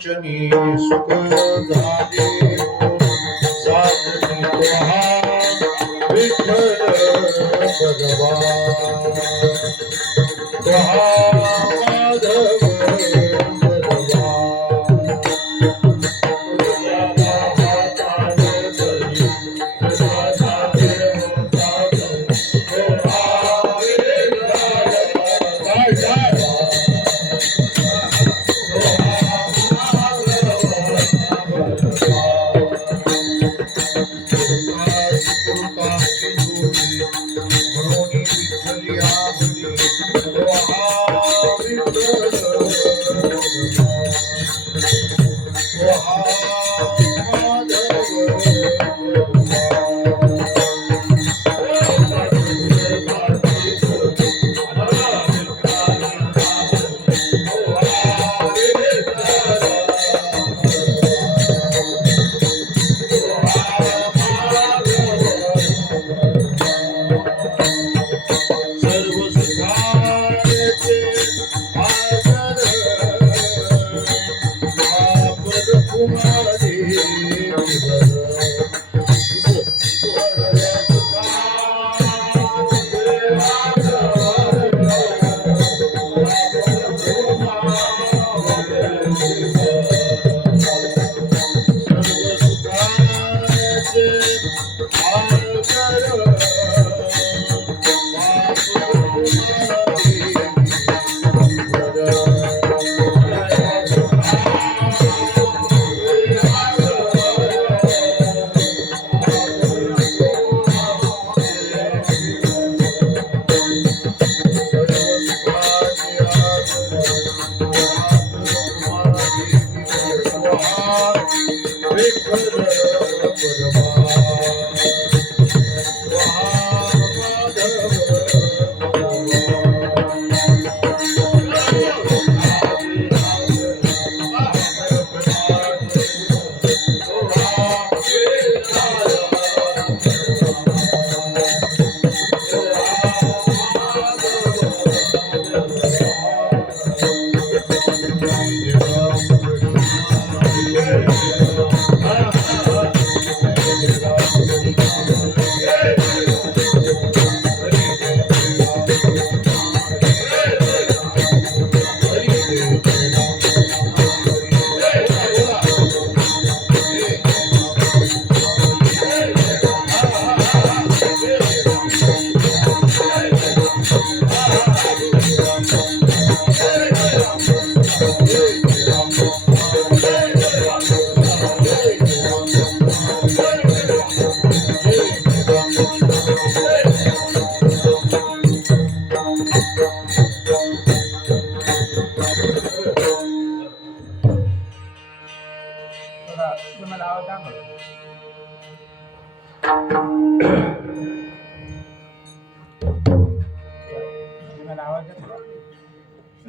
लोचनी सुख झाले साधनी तुहा विठ्ठल भगवान तुहा माधव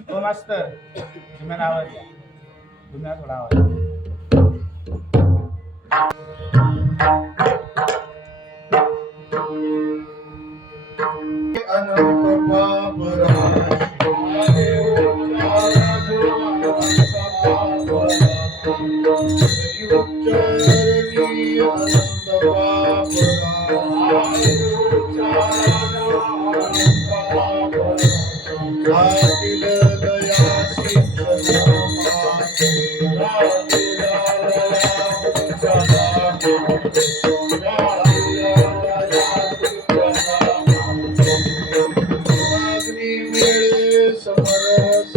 हो मास्तर, तुम्हाला आवाज द्या. तुम्हाला थोडा आवाज द्या. अनंत पाप राशी उच्चारणी अनंत पाप राशील दयासी अग्नि मिळे समरस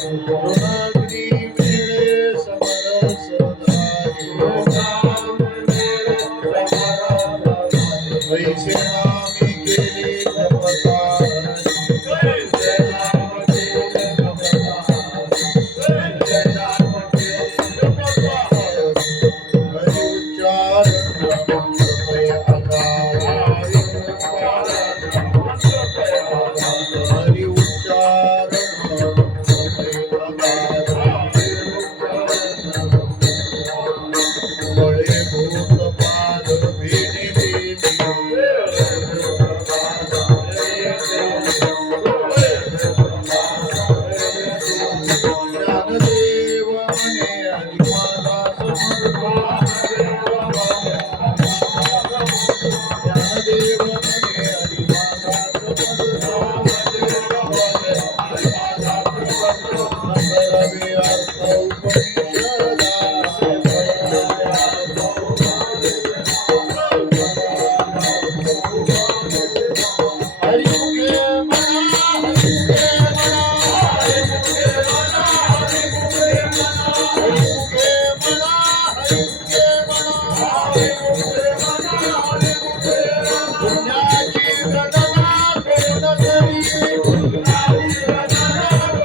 अग्नि मिळे समरस वैसे नामी केली हरि उच्चारण बळे भूत पाद भेटी ज्ञानदेव म्हणे आणि मला ज्ञानदेव म्हणे आणि नगरवे अर्थ उपनिषदा हरिमुखे म्हणा हरिमुखे म्हणा हरिमुखे म्हणा हरिमुखे म्हणा हरिमुखे म्हणा हरिमुखे म्हणा हरिमुखे म्हणा हरिमुखे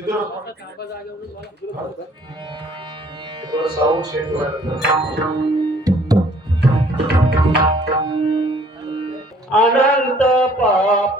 पुण्याची गणना कोण करी पुण्याची गणना कोण साऊंड सेट अनंत पाप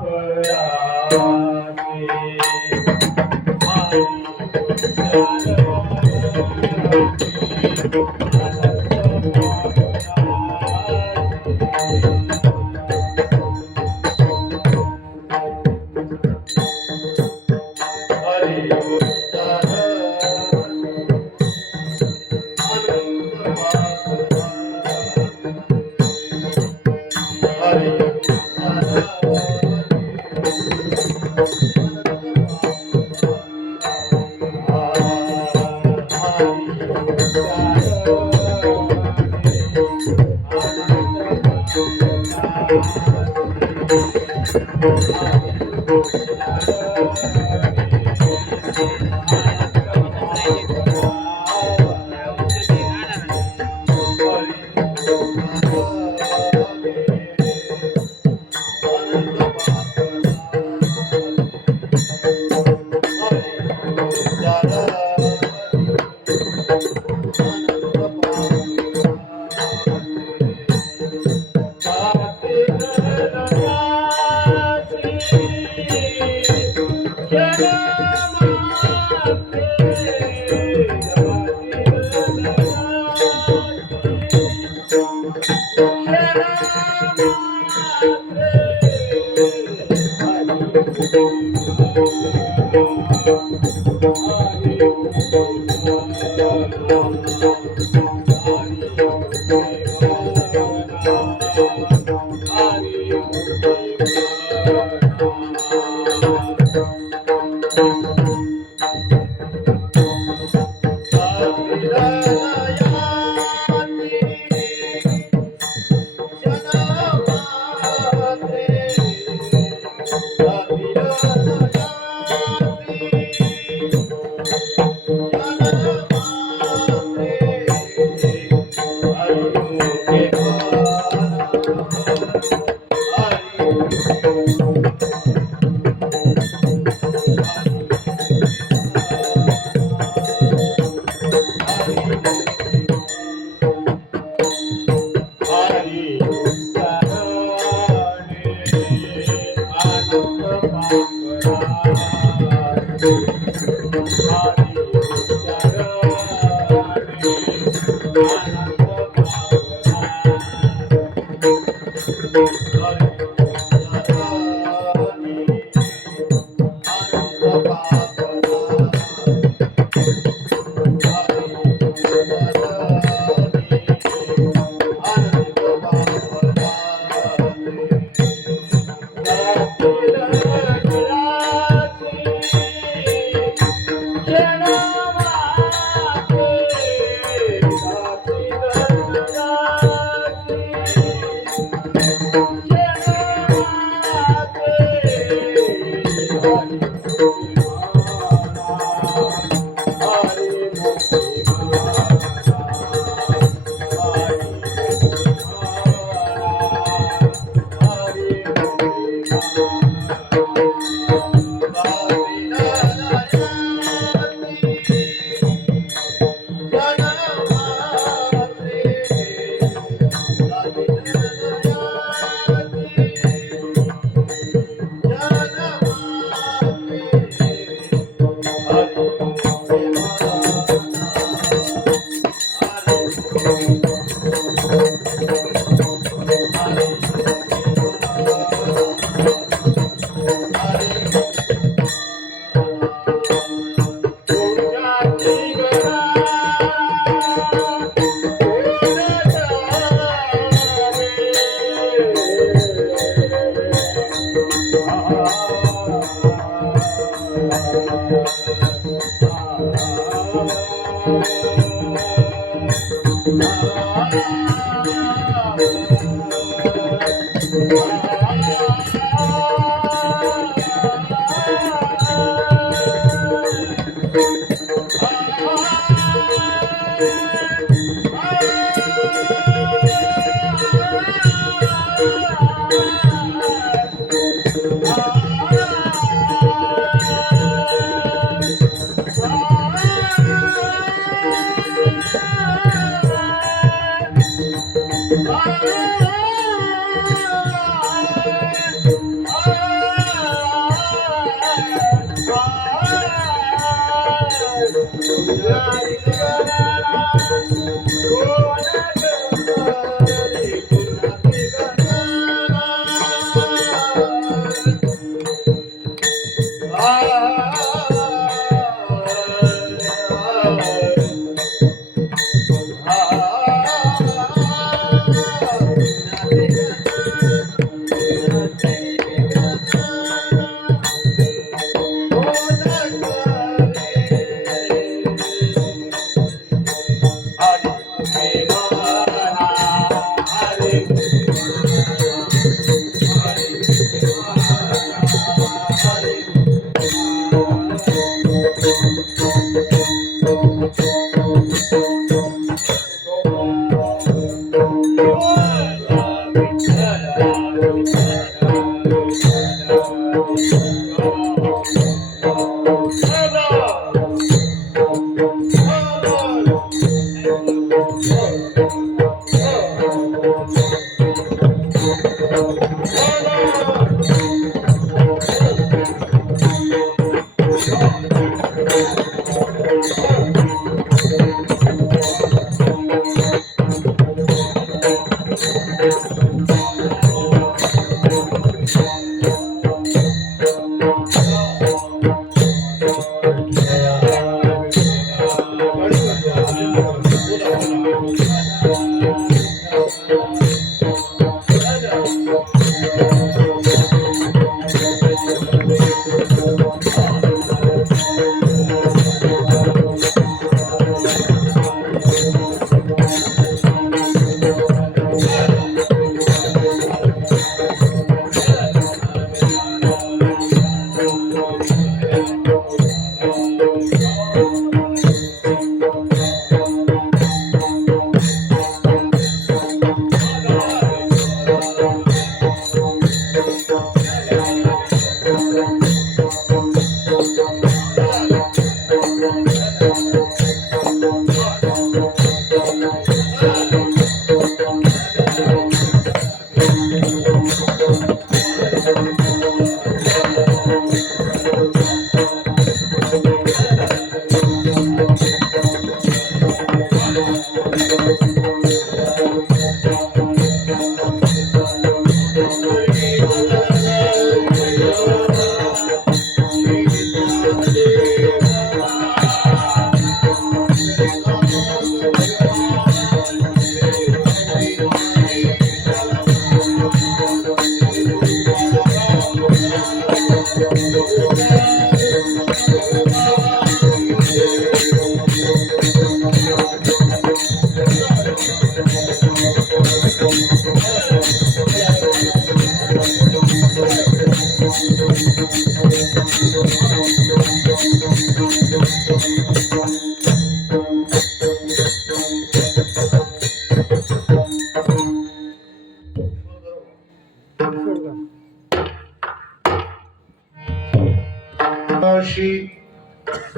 आकाशी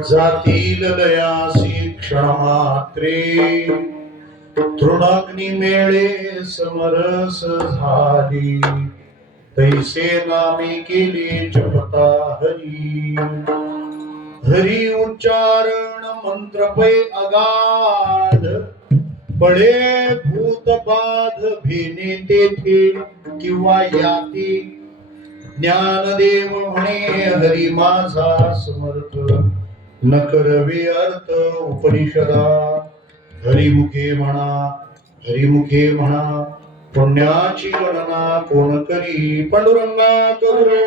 जातील लयासी क्षणमात्रे तृणाग्नी मेळे समरस झाली तैसे नामे केले जपता हरी हरी उच्चारण मंत्र पै अगाध पडे भूतबाध भेने तेथे किंवा याती ज्ञानदेव म्हणे हरी माझा समर्थ न करवे अर्थ उपनिषदा हरिमुखे म्हणा पुण्याची गणना कोण करी पांडुरंगा करू रे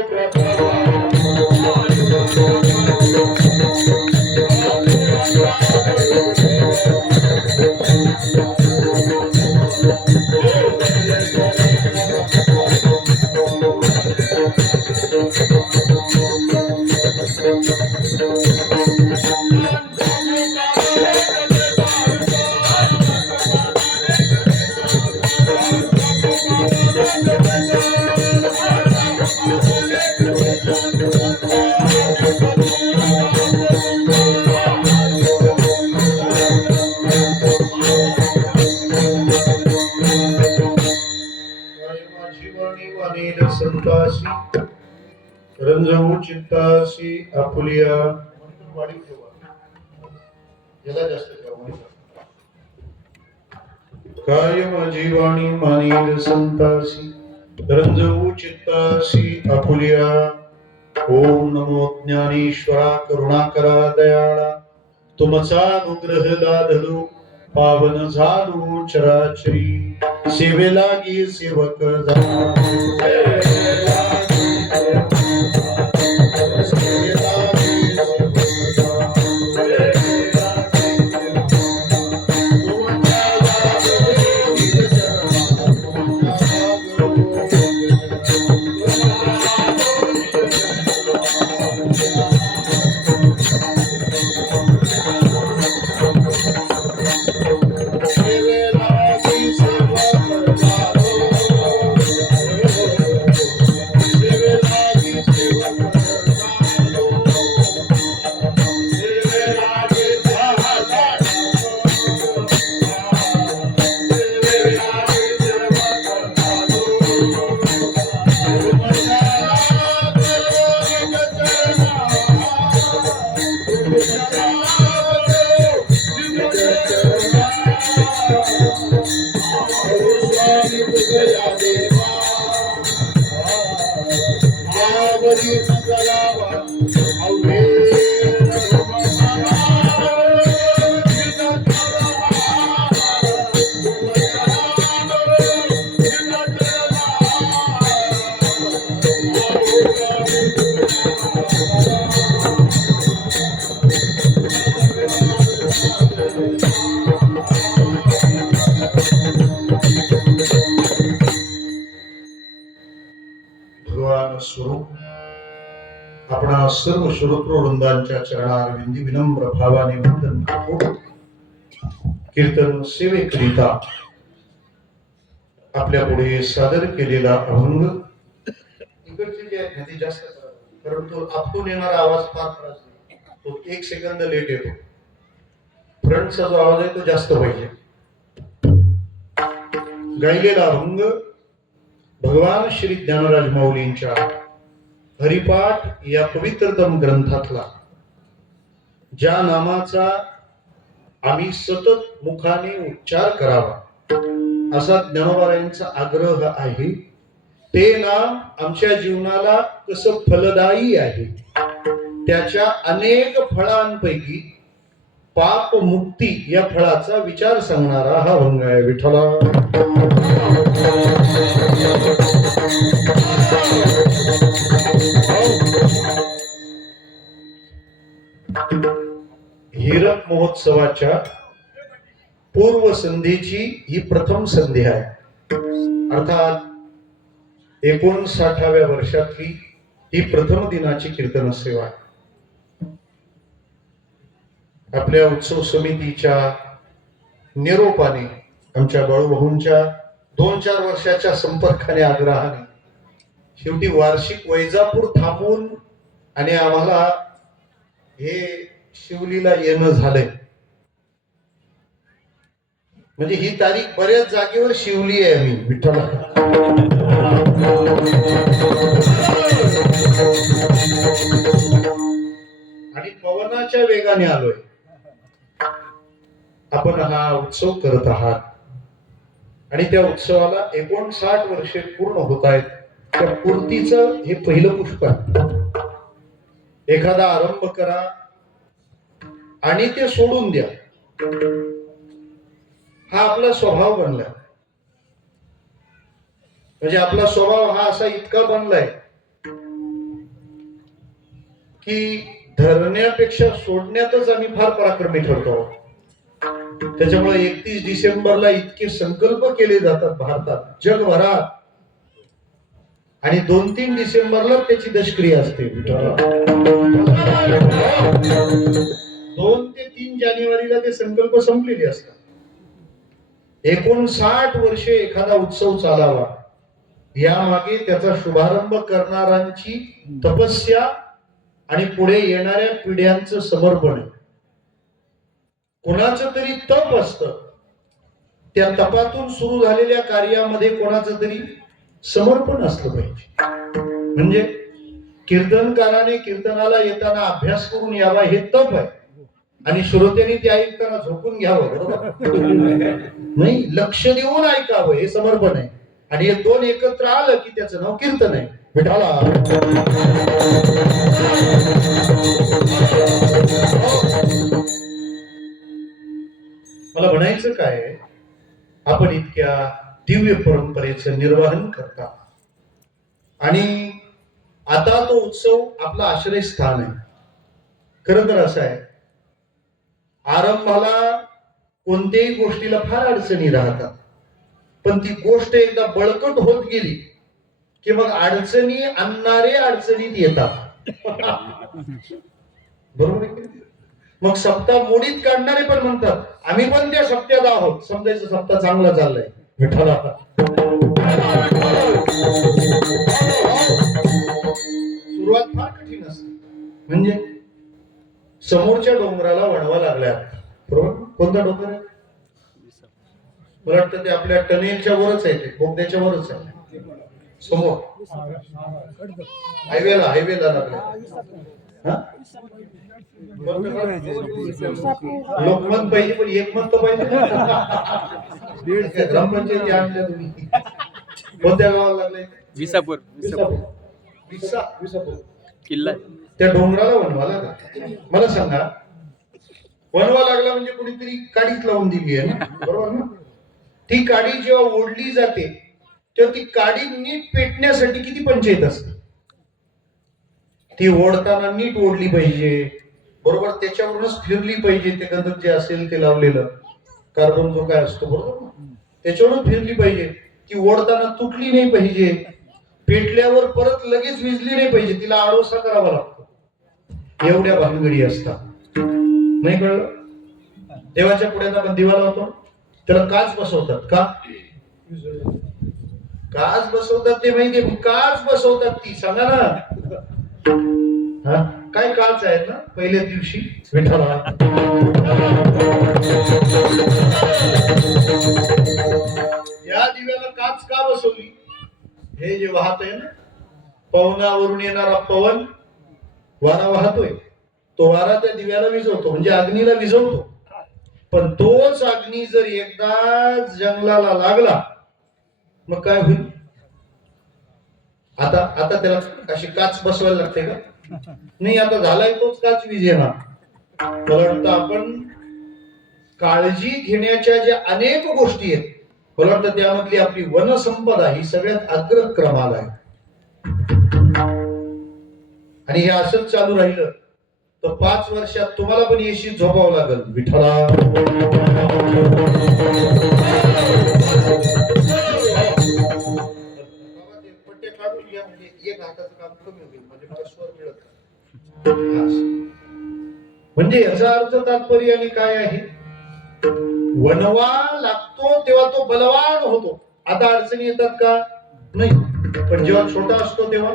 संतासी रंजवू चित्तासी आपुलिया याला जास्त काय माझी वाणी मानील संतासी रंजवू चित्तासी आपुलिया ओम नमो ज्ञानेश्वरा करुणाकरा दयाळा तुमचा अनुग्रह लादलो पावन झालो चराचरी सेवेलागी सेवक भगवान स्वरूप आपणा सर्व श्रोत्र वृंदांच्या चरणारविंदी विनम्र भावाने वंदन करतो. कीर्तन सेवेकरिता आपल्या पुढे सादर केलेला अभंग इकडचे जे आहेत ते जास्त कारण तो आपटून येणारा आवाज फार त्रास देतो. तो 1 सेकंद लेट येतो. फ्रंटचा जो आवाज आहे तो जास्त पाहिजे. गायलेला अभंग भगवान श्री ज्ञानराज माऊलींच्या हरिपाठ या पवित्रतम ग्रंथातला ज्या नामाचा आम्ही सतत मुखाने उच्चार करावा असा ज्ञानोबारायांचा आग्रह आहे. ते नाम आमच्या जीवनाला कसं फलदायी आहे त्याच्या अनेक फळांपैकी पाप मुक्ती या फळाचा विचार सांगणारा हा अभंग आहे. विठ्ठला हीरक महोत्सवाच्या पूर्व संध्येची ही प्रथम संधी आहे. अर्थात 59व्या वर्षातली ही प्रथम दिनाची कीर्तन सेवा आहे. आपल्या उत्सव समितीच्या निरोपाने आमच्या बाळूभाऊंच्या 2-4 वर्षाच्या संपर्काने आग्रहाने शेवटी वार्षिक वैजापूर थांबून आणि आम्हाला हे शिवलीला येणं झालंय. म्हणजे ही तारीख बऱ्याच जागेवर शिवली आहे मी विठ्ठला. आणि पवनाच्या वेगाने आलोय. आपण हा उत्सव करत आहात आणि त्या उत्सवाला 59 वर्षे पूर्ण होत आहेत. त्या पूर्तीचं हे पहिलं पुष्प आहे. एखादा आरंभ करा आणि ते सोडून द्या, हा आपला स्वभाव बनलाय. म्हणजे आपला स्वभाव हा असा इतका बनलाय की धरण्यापेक्षा सोडण्यातच आम्ही फार पराक्रमी ठरतो. त्याच्यामुळे 31 डिसेंबरला इतके संकल्प केले जातात भारतात, जगभरात, आणि 2-3 डिसेंबरला त्याची दशक्रिया असते. 2 ते 3 जानेवारीला ते संकल्प संपलेले असतात. 59 वर्षे एखादा उत्सव चालावा, यामागे त्याचा शुभारंभ करणाऱ्यांची तपस्या आणि पुढे येणाऱ्या पिढ्यांचं समर्पण आहे. कोणाचं तरी तप असतं, त्या तपातून सुरू झालेल्या कार्यामध्ये कोणाचं तरी समर्पण असलं पाहिजे. म्हणजे कीर्तनकाराने कीर्तनाला येताना अभ्यास करून यावा हे तप आहे, आणि श्रोत्यांनी ते ऐकताना झोपून घ्यावं, बरोबर नाही, लक्ष देऊन ऐकावं हे समर्पण आहे. आणि हे दोन एकत्र आलं की त्याचं नाव कीर्तन आहे. विठाला मला म्हणायचं काय, आपण इतक्या दिव्य परंपरेचं निर्वहन करता आणि आता तो उत्सव आपला आश्रयस्थान आहे. खरं तर असं आहे, आरंभाला कोणत्याही गोष्टीला फार अडचणी राहतात, पण ती गोष्ट एकदा बळकट होत गेली की मग अडचणी आणणारे अडचणीत येतात. बरोबर आहे. मग सप्ताह मोडीत काढणारे पण म्हणतात आम्ही पण त्या सप्त्यात आहोत. समजायचं सप्ताह चांगला चाललाय विठ्ठला. सुरुवात फार कठीण असते. म्हणजे समोरच्या डोंगराला वणवा लागलाय, बरोबर. कोणता डोंगर आहे? मला वाटतं ते आपल्या टनेलच्या वरच आहे, ते बोगद्याच्या वरच आहे समोर. हायवेला लागलाय. लोकमत पाहिजे पण एक मत तर पाहिजे. ग्रामपंचायती आणल्या तुम्ही. कोणत्या गावाला लागलाय? विसापूर किल्ला. त्या डोंगराला वणवा लागला. मला सांगा, वणवा लागला म्हणजे कुणीतरी काडीच लावून दिली आहे ना, बरोबर ना. ती काडी जेव्हा ओढली जाते तेव्हा ती काडी नीट पेटण्यासाठी किती पंचायत असते. ती ओढताना नीट ओढली पाहिजे, बरोबर. त्याच्यावरूनच फिरली पाहिजे. ते गंधक जे असेल ते लावलेलं कार्बन जो काय असतो, बरोबर, त्याच्यावरून फिरली पाहिजे. ती ओढताना तुटली नाही पाहिजे. पेटल्यावर परत लगेच विजली नाही पाहिजे. तिला आडोसा करावा लागतो. एवढ्या भानगडी असतात. नाही कळलं? देवाच्या पुढ्यात आपण दिवा लावतो, त्याला काच बसवतात का? काच बसवतात ते माहितीये, काच बसवतात ती सांगा ना. हा काय काच आहेत ना पहिल्या दिवशी विठाला. या दिव्याला काच का बसवली? हे जे वाहत आहे ना, पवनावरून येणारा पवन वारा वाहतोय, तो वारा त्या दिव्याला विझवतो, म्हणजे अग्नीला विझवतो. पण तोच अग्नी जर एकदा जंगलाला लागला मग काय होईल? आता त्याला अशी काच बसवायला लागते का? नाही. आता झालाय तोच काच विझेना. मला वाटतं आपण काळजी घेण्याच्या ज्या अनेक गोष्टी आहेत, मला वाटतं त्यामधली आपली वनसंपदा ही सगळ्यात अग्रक्रमाला आहे. आणि हे असंच चालू राहिलं तर 5 वर्षात तुम्हाला पण येशी झोपावं लागेल विठ्ठला. पट्टे काढून घ्या, म्हणजे एक हाताचं काम कमी होईल, म्हणजे मला स्वर मिळत. म्हणजे याचा अर्थ तात्पर्याने काय आहे? वणवा लागतो तेव्हा तो बलवान होतो. आता अडचणी येतात का? नाही. पण जेव्हा छोटा असतो तेव्हा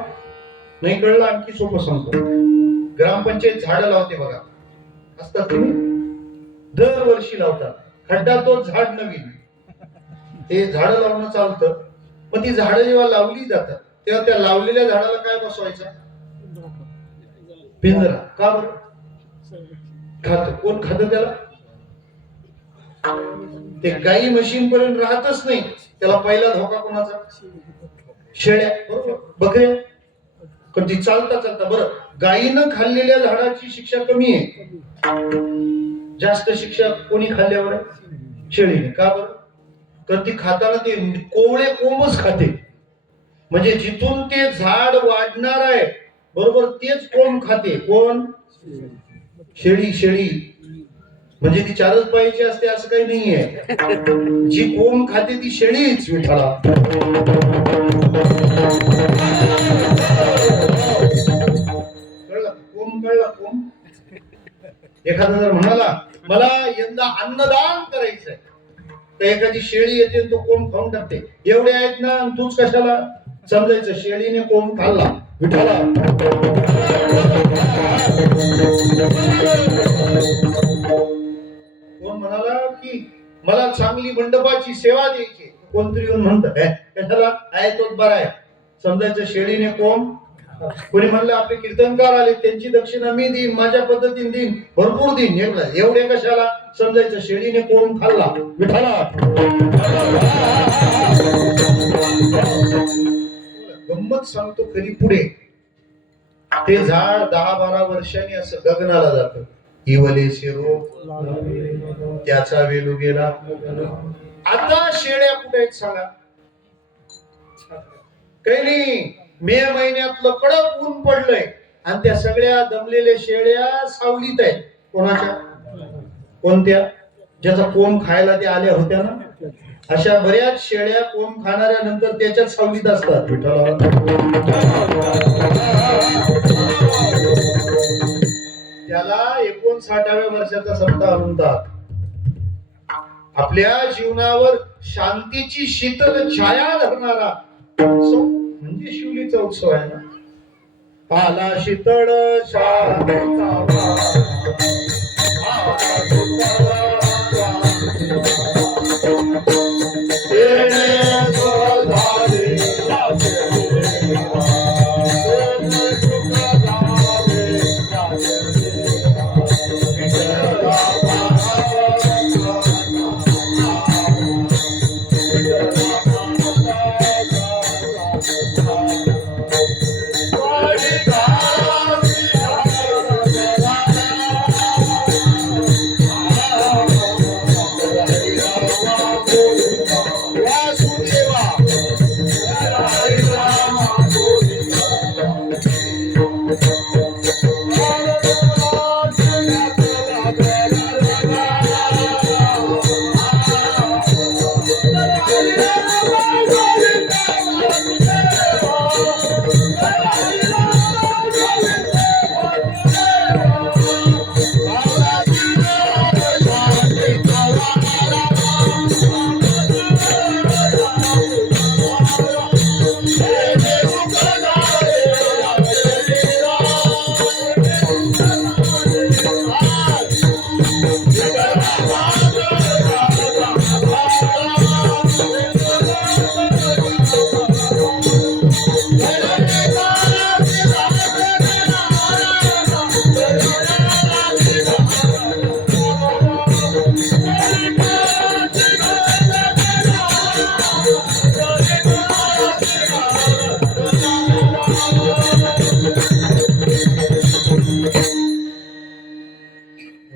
नाही. कळलं? आणखी सोपं सांगतो. ग्रामपंचायत झाडं लावते बघा, असतात तुम्ही दरवर्षी लावतात. खड्डा तो झाड नवीन, ते झाडं लावणं चालतं. पण ती झाडं जेव्हा लावली जातात तेव्हा त्या लावलेल्या झाडाला काय बसवायचं? पिंजरा. का बरं? खात कोण खात त्याला? ते गाई मशीन पर्यंत राहतच नाही. त्याला पहिला धोका कोणाचा? शेळ्या, बरोबर, बकऱ्या. पण ती चालता चालता, बरं गायीनं खाल्लेल्या झाडाची शिक्षा कमी आहे, जास्त शिक्षा कोणी खाल्ल्यावर आहे? शेळीने. का बरं? तर ती खाताना ते कोवळे कोंबच खाते. म्हणजे जिथून ते झाड वाढणार आहे बरोबर तेच कोंब खाते. कोण? शेळी. शेळी म्हणजे ती चारच पायाची असते असं काही नाहीये. जी कोंब खाते ती शेळीच. विठाला कळलं? कोंब कळला? कोंब. एखादा जर म्हणाला मला यंदा अन्नदान करायचंय, तर एखादी शेळी येते तो कोंब खाऊन टाकते. एवढे आहेत ना, तूच कशाला? समजायचं शेळीने कोंब खाल्ला. विठाला कोण म्हणाला की मला चांगली मंडपाची सेवा द्यायची, कोणतरी येऊन म्हणत कशाला? आहे तोच बरा आहे. समजायचं शेळीने कोंब. कोणी म्हणलं आपले कीर्तनकार आले त्यांची दक्षिणा मी देईन, माझ्या पद्धतीने देईन, भरपूर देईन. एवढे कशाला? समजायचं शेळीने कोंब खाल्ला. विठाला गंमत सांगतो खरी पुढे. ते झाड 10-12 वर्षांनी असं गगनाला जातं. इवले शिरो त्याचा वेलू गेला. आता शेळ्या कुठे आहेत सांगा? काही नाही. मे महिन्यातलं कडक ऊन पडलंय आणि त्या सगळ्या दमलेल्या शेळ्या सावलीत आहेत. कोणाच्या? कोणत्या? ज्याचा कोंब खायला ते आल्या होत्या ना, अशा बऱ्याच शेळ्या कोंब खाणाऱ्या नंतर त्याच्यात सावलीत असतात. विठ्ठला त्याला 59व्या वर्षाचा सप्ताह म्हणतात. आपल्या जीवनावर शांतीची शीतल छाया धरणारा म्हणजे शिवलीचा उत्सव आहे ना. आला शीतळ शांतीचा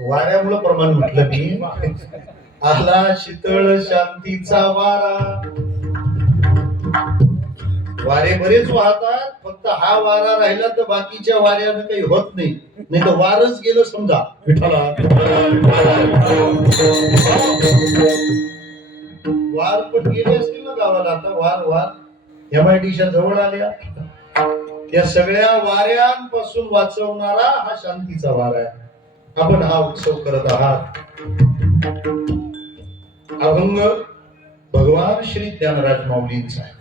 वाऱ्यामुळे प्रमाण म्हटलं मी. आला शीतळ शांतीचा वारा. वारे बरेच वाहतात, फक्त हा वारा राहिला तर बाकीच्या वाऱ्यानं काही होत नाही. नाही तर वारच गेलं समजा. विठ्ठला वार पण गेले असतील ना गावाला. आता वार वार MIDच्या जवळ आल्या. त्या सगळ्या वाऱ्यांपासून वाचवणारा हा शांतीचा वारा आहे. आपण हा उत्सव करत आहात. अभंग भगवान श्री ज्ञानराज माऊलींचा आहे.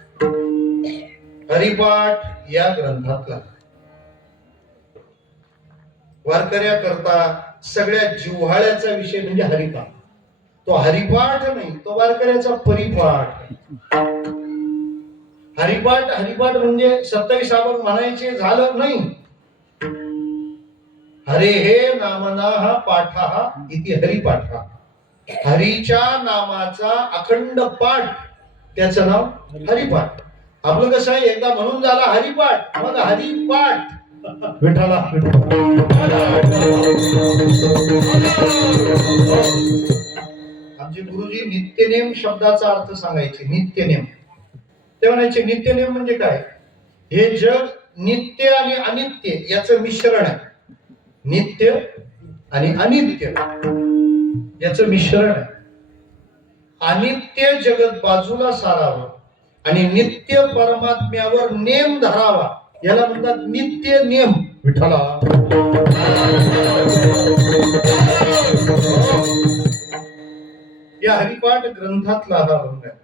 हरिपाठ या ग्रंथातला. वारकऱ्याकरता सगळ्यात जिव्हाळ्याचा विषय म्हणजे हरिपाठ. तो हरिपाठ नाही, तो वारकऱ्याचा परिपाठ. हरिपाठ हरिपाठ म्हणजे 27 आपण म्हणायचे झालं नाही. हरे हे नामना पाठा इति हरिपाठ. हरीच्या नामाचा अखंड पाठ, त्याचं नाव हरिपाठ. आपलं कसं आहे, एकदा म्हणून झाला हरिपाठ, मग हरिपाठ. विठाला आमचे गुरुजी नित्यनेम शब्दाचा अर्थ सांगायचे. नित्यनेम ते म्हणायचे, नित्यनेम म्हणजे काय? हे जग नित्य आणि अनित्य याचं मिश्रण आहे. नित्य आणि अनित्य याचं मिश्रण आहे. अनित्य जगत बाजूला सारावं आणि नित्य परमात्म्यावर नेम धरावा, याला म्हणतात नित्य नेम. विठ्ठला या हरिपाठ ग्रंथातला हा अभंग आहे.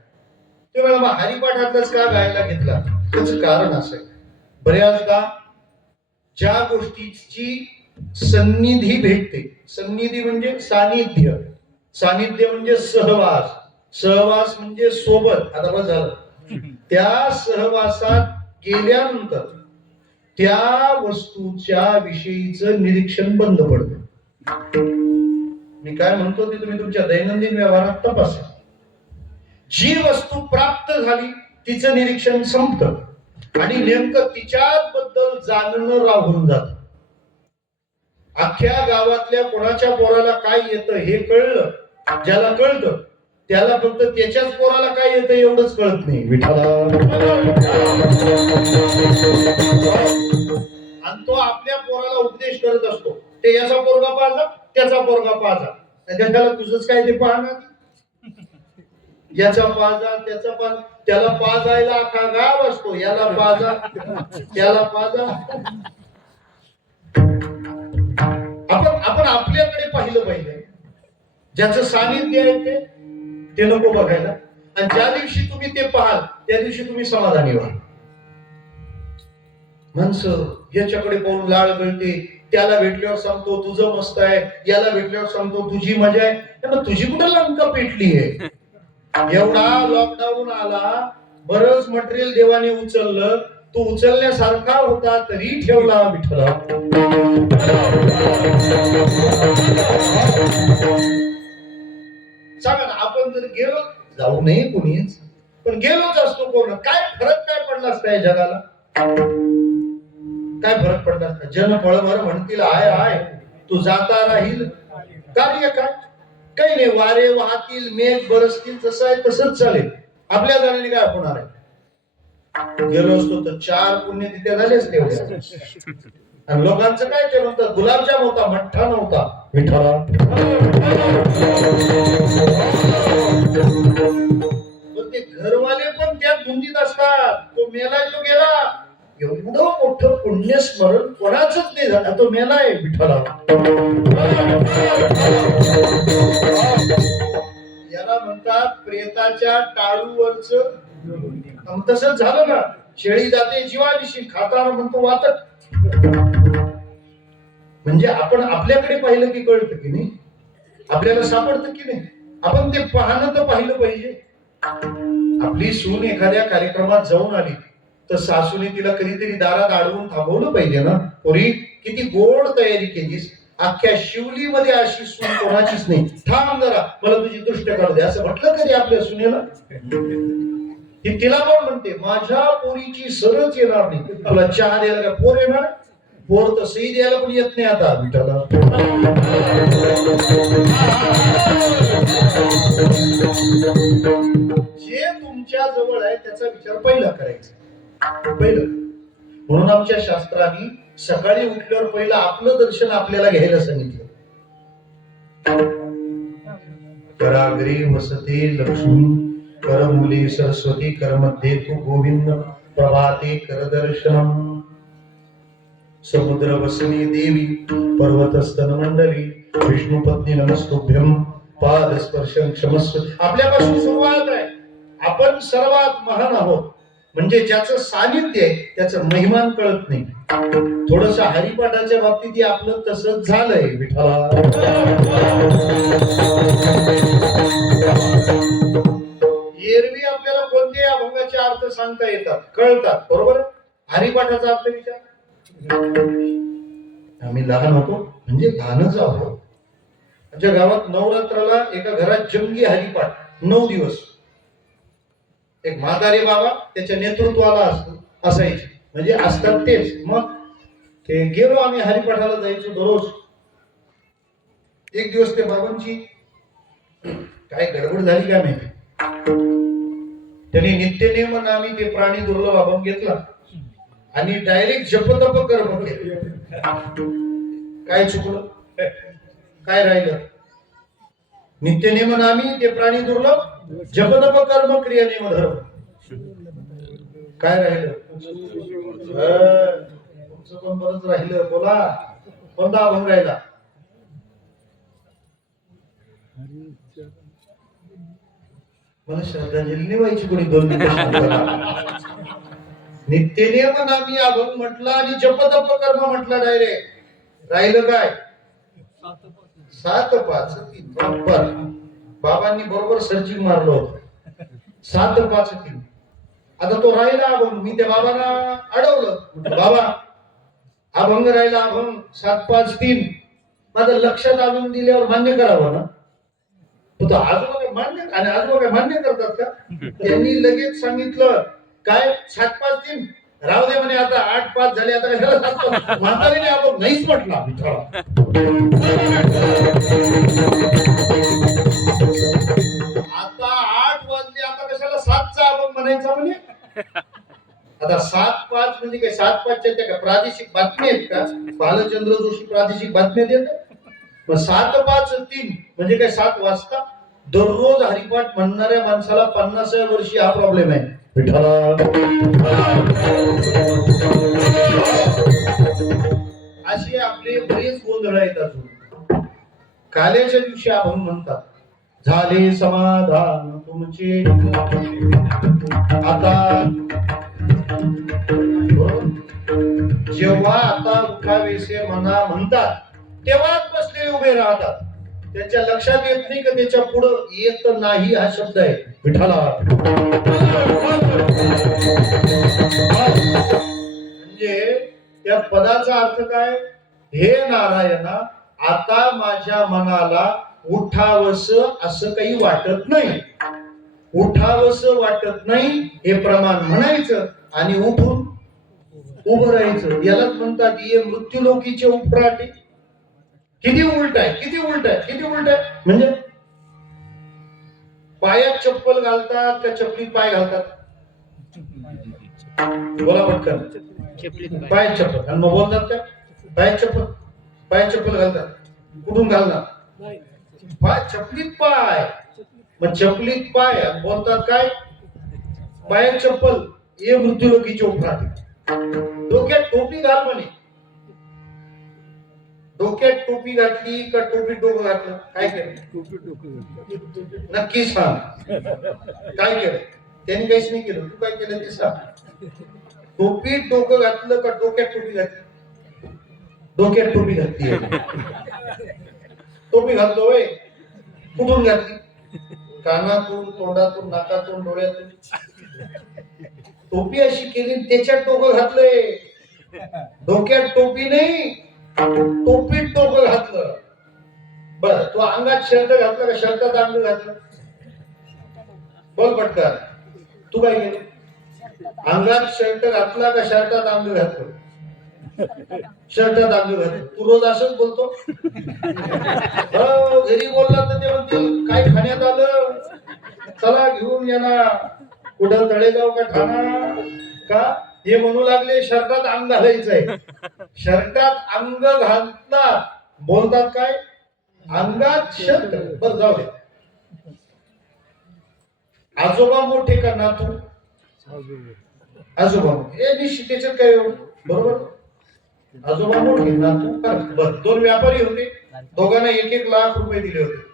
ते मला हरिपाठातच का गायला घेतला, त्याचं कारण असं आहे. बऱ्याचदा ज्या गोष्टीची सन्निधी भेटते, सन्निधी म्हणजे सानिध्य, सानिध्य म्हणजे सहवास, सहवास म्हणजे सोबत. आता बस झालं, त्या सहवासात गेल्यानंतर त्या वस्तूच्या विषयीचं निरीक्षण बंद पडतं. मी काय म्हणतो ते तुम्ही तुमच्या दैनंदिन व्यवहारात तपासा. जी वस्तू प्राप्त झाली तिचं निरीक्षण संपतं आणि नेमकं तिच्याच बद्दल जाणणं राहून जात. अख्ख्या गावातल्या कोणाच्या पोराला काय येतं हे कळलं, ज्याला कळतं त्याला फक्त त्याच्याच पोराला काय येतं एवढंच कळत नाही. विठाला आणि तो आपल्या पोराला उपदेश करत असतो, ते याचा पोरगा पाजा, त्याचा पोरगा पाजा. त्याला तुझंच काय ते पाहणार, याचा पाजा त्याचा पाजा, त्याला पाजायला अख्खा गाव असतो, याला पाजा त्याला पाजा. आपण आपल्याकडे पाहिलं पाहिजे. ज्याचं सानिध्य आहे ते नको बघायला, आणि ज्या दिवशी तुम्ही ते पाहाल त्या दिवशी तुम्ही समाधानी व्हा. माणसं याच्याकडे पाहून लाळ गळते, त्याला भेटल्यावर सांगतो तुझं मस्त आहे, याला भेटल्यावर सांगतो तुझी मजा आहे. मग तुझी कुठं लंका पेटली आहे? एवढा लॉकडाऊन आला, बरंच मटेरियल देवाने उचललं, तू उचलण्यासारखा होता तरी ठेवला. विठ्ठला सांगा ना, आपण जर गेलो, जाऊ नये कोणीच, पण गेलोच असतो कोण, काय फरक काय पडला असता या जगाला? काय फरक पडला असता? जन फळभर म्हणतील आय आय, तू जाता राहील कार्य काय? काही नाही, वारे वाहतील, मेघ बरसतील, जसं आहे तसंच चालेल. आपल्या जाण्याने काय होणार आहे? गेलो असतो तर 4 पुण्य तिथे झालेच तेवढे. आणि लोकांचं काय ते म्हणतात, गुलाबजाम होता मठ्ठा नव्हता. विठ्ठला ते घरवाले पण त्या धुंदीत असतात. तो मेलाय तो गेला, एवढं मोठं पुण्य स्मरण कोणाच नाही झालं, तो मेलाय. विठ्ठला याला म्हणतात प्रेताच्या टाळूवरच. तसंच झालं ना, शेळी जाते जीवानिशी, खाताना म्हणतो वातक. म्हणजे आपण आपल्याकडे पाहिलं की कळतं की नाही, आपल्याला सापडतं की नाही. आपण ते पाहणं तर पाहिलं पाहिजे. आपली सून एखाद्या कार्यक्रमात जाऊन आली तर सासूने तिला कधीतरी दारात अडवून थांबवलं पाहिजे ना. पोरी किती गोड तयारी केलीस, अख्ख्या शिवलीमध्ये अशी सून कोणाचीच नाही, थांब जरा मला तुझी दृष्ट काढू दे, असं म्हटलं कधी आपल्या सुनेला? ती तिला पण म्हणते माझ्या पोरीची सरच येणार नाही, तुला चहा द्यायला काय पोर येणार? पोर तर सही द्यायला पण येत नाही आता. विठ्ठला जे तुमच्या जवळ आहे त्याचा विचार पहिला करायचा, पहिलं. म्हणून आमच्या शास्त्रांनी सकाळी उठल्यावर पहिलं आपलं दर्शन आपल्याला घ्यायला सांगितलं. कराग्रे वसते लक्ष्मी, करमुले सरस्वती, करमध्ये तू गोविंद, प्रभाते करदर्शनम. समुद्र वसनी देवी, पर्वतस्तन मंडली, विष्णू पत्नी नमस्तुभ्यम, पाद स्पर्शन क्षमस्व. आपल्यापासून सुरुवात आहे. आपण सर्वात महान आहोत. म्हणजे ज्याचं सानिध्य आहे त्याचं महिमान कळत नाही. थोडस हरिपाठाच्या बाबतीत आपलं तसंच झालंय विठ्ठला. एरवी आपल्याला कोणत्याही अभंगाचे अर्थ सांगता येतात, कळतात, बरोबर. हरिपाठाचा अर्थ विचार. आम्ही लहान होतो म्हणजे लहानच आहोत. आमच्या गावात नवरात्राला एका घरात जंगी हरिपाठ 9 दिवस. एक म्हातारे बाबा त्याच्या नेतृत्वाला असायचे, म्हणजे असतात तेच. मग ते गेलो आम्ही हरिपाठाला जायचो दररोज. एक दिवस ते बाबांची काय गडबड झाली काय माहिती, त्यांनी नित्यनेम आम्ही ते प्राणी दुर्लभ अभंग घेतला आणि डायरेक्ट जपतप कर्म केलं. काय चुकलं, काय राहिलं? नित्यनेम आम्ही ते प्राणी दुर्लभ जपतप कर्म क्रिया नेम धर्म. काय राहिलं? तुमचं पण बरंच राहिलं. बोला, कोणता अभंग राहिला? मला श्रद्धांजली व्हायची कोणी 2 मिनिटं. नित्यनेम नामी अभंग म्हटला आणि जपतप कर्म म्हटला डायरेक्ट. राहिलं काय? 7 5 3 बरोबर. बाबांनी बरोबर सर्चिंग मारलं होतं. 7 5 3. आता तो राहिला अभंग. मी त्या बाबांना अडवलं, बाबा अभंग राहिला, अभंग 7 5 3. माझं लक्षात आणून दिल्यावर मान्य करावं ना. तो आजोबा काय मान्य, आणि आजोबा काय मान्य करतात का? त्यांनी लगेच सांगितलं काय 7 5 3 राहू दे म्हणे, आता 8 5 झाले, आता कशाला 7 5. म्हातारीने आपण नाहीच म्हटला. आता 8 वाजले, आता कशाला 7चा अभंग म्हणायचा म्हणे. आता 7 5 म्हणजे काय? 7 5 च्या त्या प्रादेशिक बातमी आहेत का? बालचंद्र जोशी प्रादेशिक बातम्या देतात. मग 7 5 3 म्हणजे काय? 7 वाजता. दररोज हरिपाठ म्हणणाऱ्या माणसाला 50व्या वर्षी हा प्रॉब्लेम आहे विठ्ठला. असे आपले बरेच गोंधळ आहेत. अजून काल्याच्या दिवशी अभंग म्हणतात, झाले समाधान तुमचे आता. जेव्हा आता उठावेसे मना म्हणतात तेव्हाच बसले उभे राहतात. त्याच्या लक्षात येत नाही का त्याच्या पुढं येत नाही हा शब्द आहे विठ्ठला. म्हणजे त्या पदाचा अर्थ काय? हे नारायणा, आता माझ्या मनाला उठावस असं काही वाटत नाही. उठावस वाटत नाही हे प्रमाण म्हणायचं आणि उठून उभं राहायचं. यालाच म्हणतात ये मृत्यूलोकीचे उपराटे. किती उलट आहे, किती उलट आहे, किती उलट आहे. म्हणजे पायात चप्पल घालतात का चपलीत पाय घालतात? बोला पटकन. पायात चप्पल. आणि मग बोलतात का पायात चप्पल? पायात चप्पल घालतात. कुठून घालणार? पाय चपलीत पाय. मग चपलीत पाय आणि बोलतात काय? पायात चप्पल. ये मृत्यूलोकीचे उपराटे. डोक्यात टोपी घाल म्हणे. डोक्यात टोपी घातली का टोपी डोकं घातलं? काय केलं? नक्की सांग. काय केलं? त्यांनी काहीच नाही केलं. तू काय केलं ते सांग. टोपीत डोकं घातलं का डोक्यात टोपी घातली? डोक्यात टोपी घातली. टोपी घालतोय. कुठून घातली? कानातून, तोंडातून, नाकातून, डोळ्यातून. टोपी अशी केली, त्याच्यात डोकं घातलंय. डोक्यात टोपी नाही, टोपीत डोकं घातलं. बर, तू अंगात शर्ट घातलं का शर्टात अंग घातलं? बोल पटकन. तू काय केलं? अंगात शर्ट घातला का शर्टात अंग घातलं? शर्टात अंग घातलं. तू रोज असंच बोलतो? घरी बोलला तर ते म्हणतील काय खाण्यात आलं, चला घेऊन येणार. कुठं तळेगाव का ठाणा का? हे म्हणू लागले शर्टात अंग घालायचंय. शर्टात अंग घालतात, बोलतात काय? अंगात शर्ट. बर, जाऊ दे. आजोबा मोठे का नातू? आजोबा हे निश्चित, त्याच्यात काय बरोबर. आजोबा मोठे नातू. बर, 2 व्यापारी होते. दोघांना 1-1 लाख रुपये दिले होते.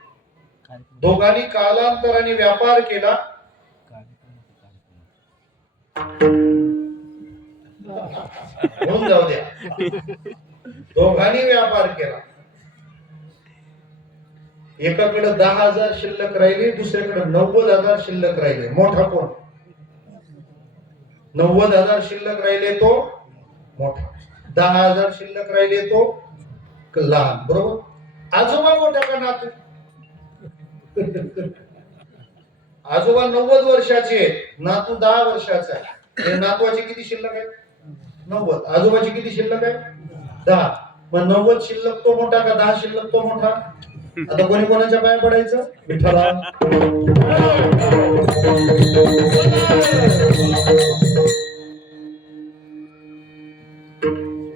दोघांनी कालांतराने व्यापार केला. होऊन जाऊ द्या. दोघांनी व्यापार केला. एकाकडे 10,000 शिल्लक राहिले, दुसऱ्याकडे 90,000 शिल्लक राहिले. मोठा कोण? 90,000 शिल्लक राहिले तो मोठा, 10,000 शिल्लक राहिले तो लहान. बरोबर. आजोबा मोठा का नातू? आजोबा 90 वर्षाचे आहेत, नातू 10 वर्षाचा आहे. नातवाची किती शिल्लक आहे? 90. आजोबाची किती शिल्लक आहे? 10. मग 90 शिल्लक तो मोठा का 10 शिल्लक तो मोठा? आता कोणी कोणाच्या पाया पडायचं? विठ्ठला.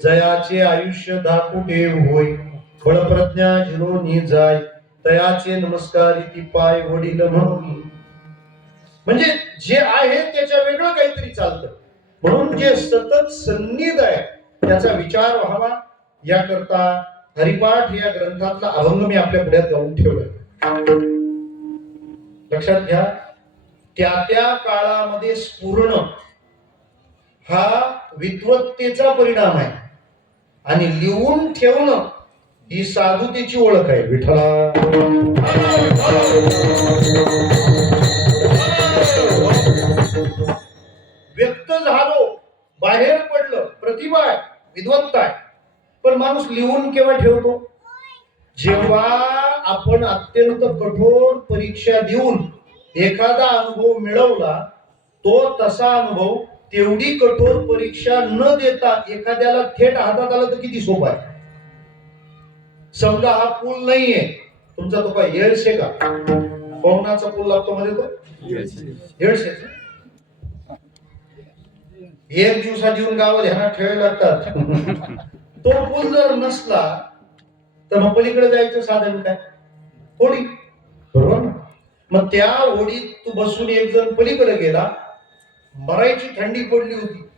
जयाचे आयुष्य दाखुटे होय, फळप्रज्ञा झिरोनी जाय, तयाचे नमस्कार ती पाय वडील म्हणून. म्हणजे जे आहे त्याच्या वेगळं काहीतरी चालतं. म्हणून जे सतत सन्निध आहे त्याचा विचार व्हावा याकरता हरिपाठ या ग्रंथातला अभंग मी आपल्या पुढ्यात गाऊन ठेवलाय. लक्षात घ्या, त्या त्या काळामध्ये स्फुरण हा विद्वत्तेचा परिणाम आहे आणि लिहून ठेवणं ही साधुतेची ओळख आहे. विठ्ठला. व्यक्त झालो, बाहेर पडलं, प्रतिभा आहे, विद्वत्ता आहे, पण माणूस लिहून केव्हा ठेवतो? जेव्हा आपण अत्यंत कठोर परीक्षा देऊन एखादा अनुभव मिळवला, तो तसा अनुभव तेवढी कठोर परीक्षा न देता एखाद्याला थेट हातात आला तर किती सोपा आहे. समजा हा पूल नाहीये तुमचा, तो काय येळशे का? पवनाचा पूल लागतो मध्ये, तो येळशे. एक दिवसात येऊन गाव ध्यानात ठेवावे लागतात. तो पूल जर नसला तर मग पलीकडे जायचं साधन काय? होडी. बरोबर ना? मग त्या होडीत तू बसून एक जण पलीकडे गेला, मरायची थंडी पडली होती,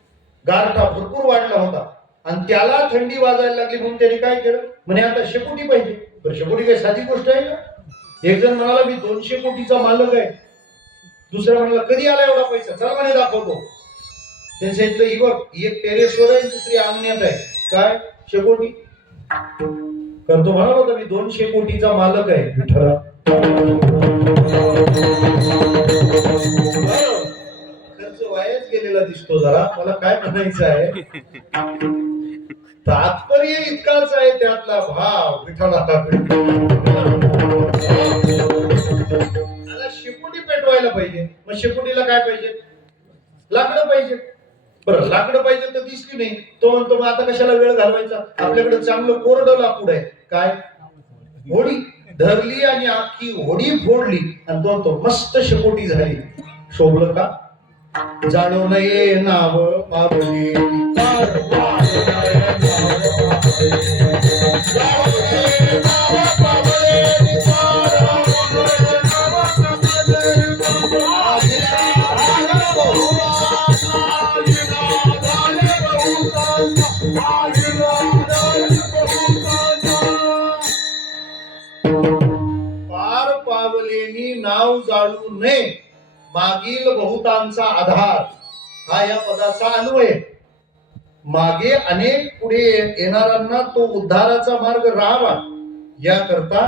गारठा भरपूर वाढला होता आणि त्याला थंडी वाजायला लागली, म्हणून त्याने काय केलं? म्हणे आता शेकोटी पाहिजे. बरं, शेकोटी काही साधी गोष्ट आहे का? एक जण म्हणाला मी 200 कोटीचा मालक आहे, दुसरा म्हणाला कधी आला एवढा पैसा, चला म्हणे दाखवतो. त्यांनी सांगितलं ही बघ, एक टेरेसवर आहे, दुसरी अंगणात आहे. काय? शेकोटी. कारण तो म्हणाला होता मी 200 कोटीचा मालक आहे. विठ्ठला. खर्च वायाच गेलेला दिसतो जरा. मला काय म्हणायचं आहे, तात्पर्य इतकाच आहे त्यातला भाव. विठ्ठला. शेकोटी पेटवायला पाहिजे, मग शेकोटीला काय पाहिजे? लाकडं पाहिजे. बरं, लाकडं पाहिजे तर दिसली नाही, तो म्हणतो मग आता कशाला वेळ घालवायचा, आपल्याकडे चांगलं कोरडं लाकूड आहे. काय? होडी. धरली आणि आखी होडी फोडली आणि तो म्हणतो मस्त शेकोटी झाली. शोभलं का? जाणू नये नाव मागणी, पार पावलेनी नाव जाळू नये, मागील बहुतांचा आधार. हा या पदाचा अन्वय. मागे अनेक पुढे येणाऱ्यांना तो उद्धाराचा मार्ग राहावा याकरता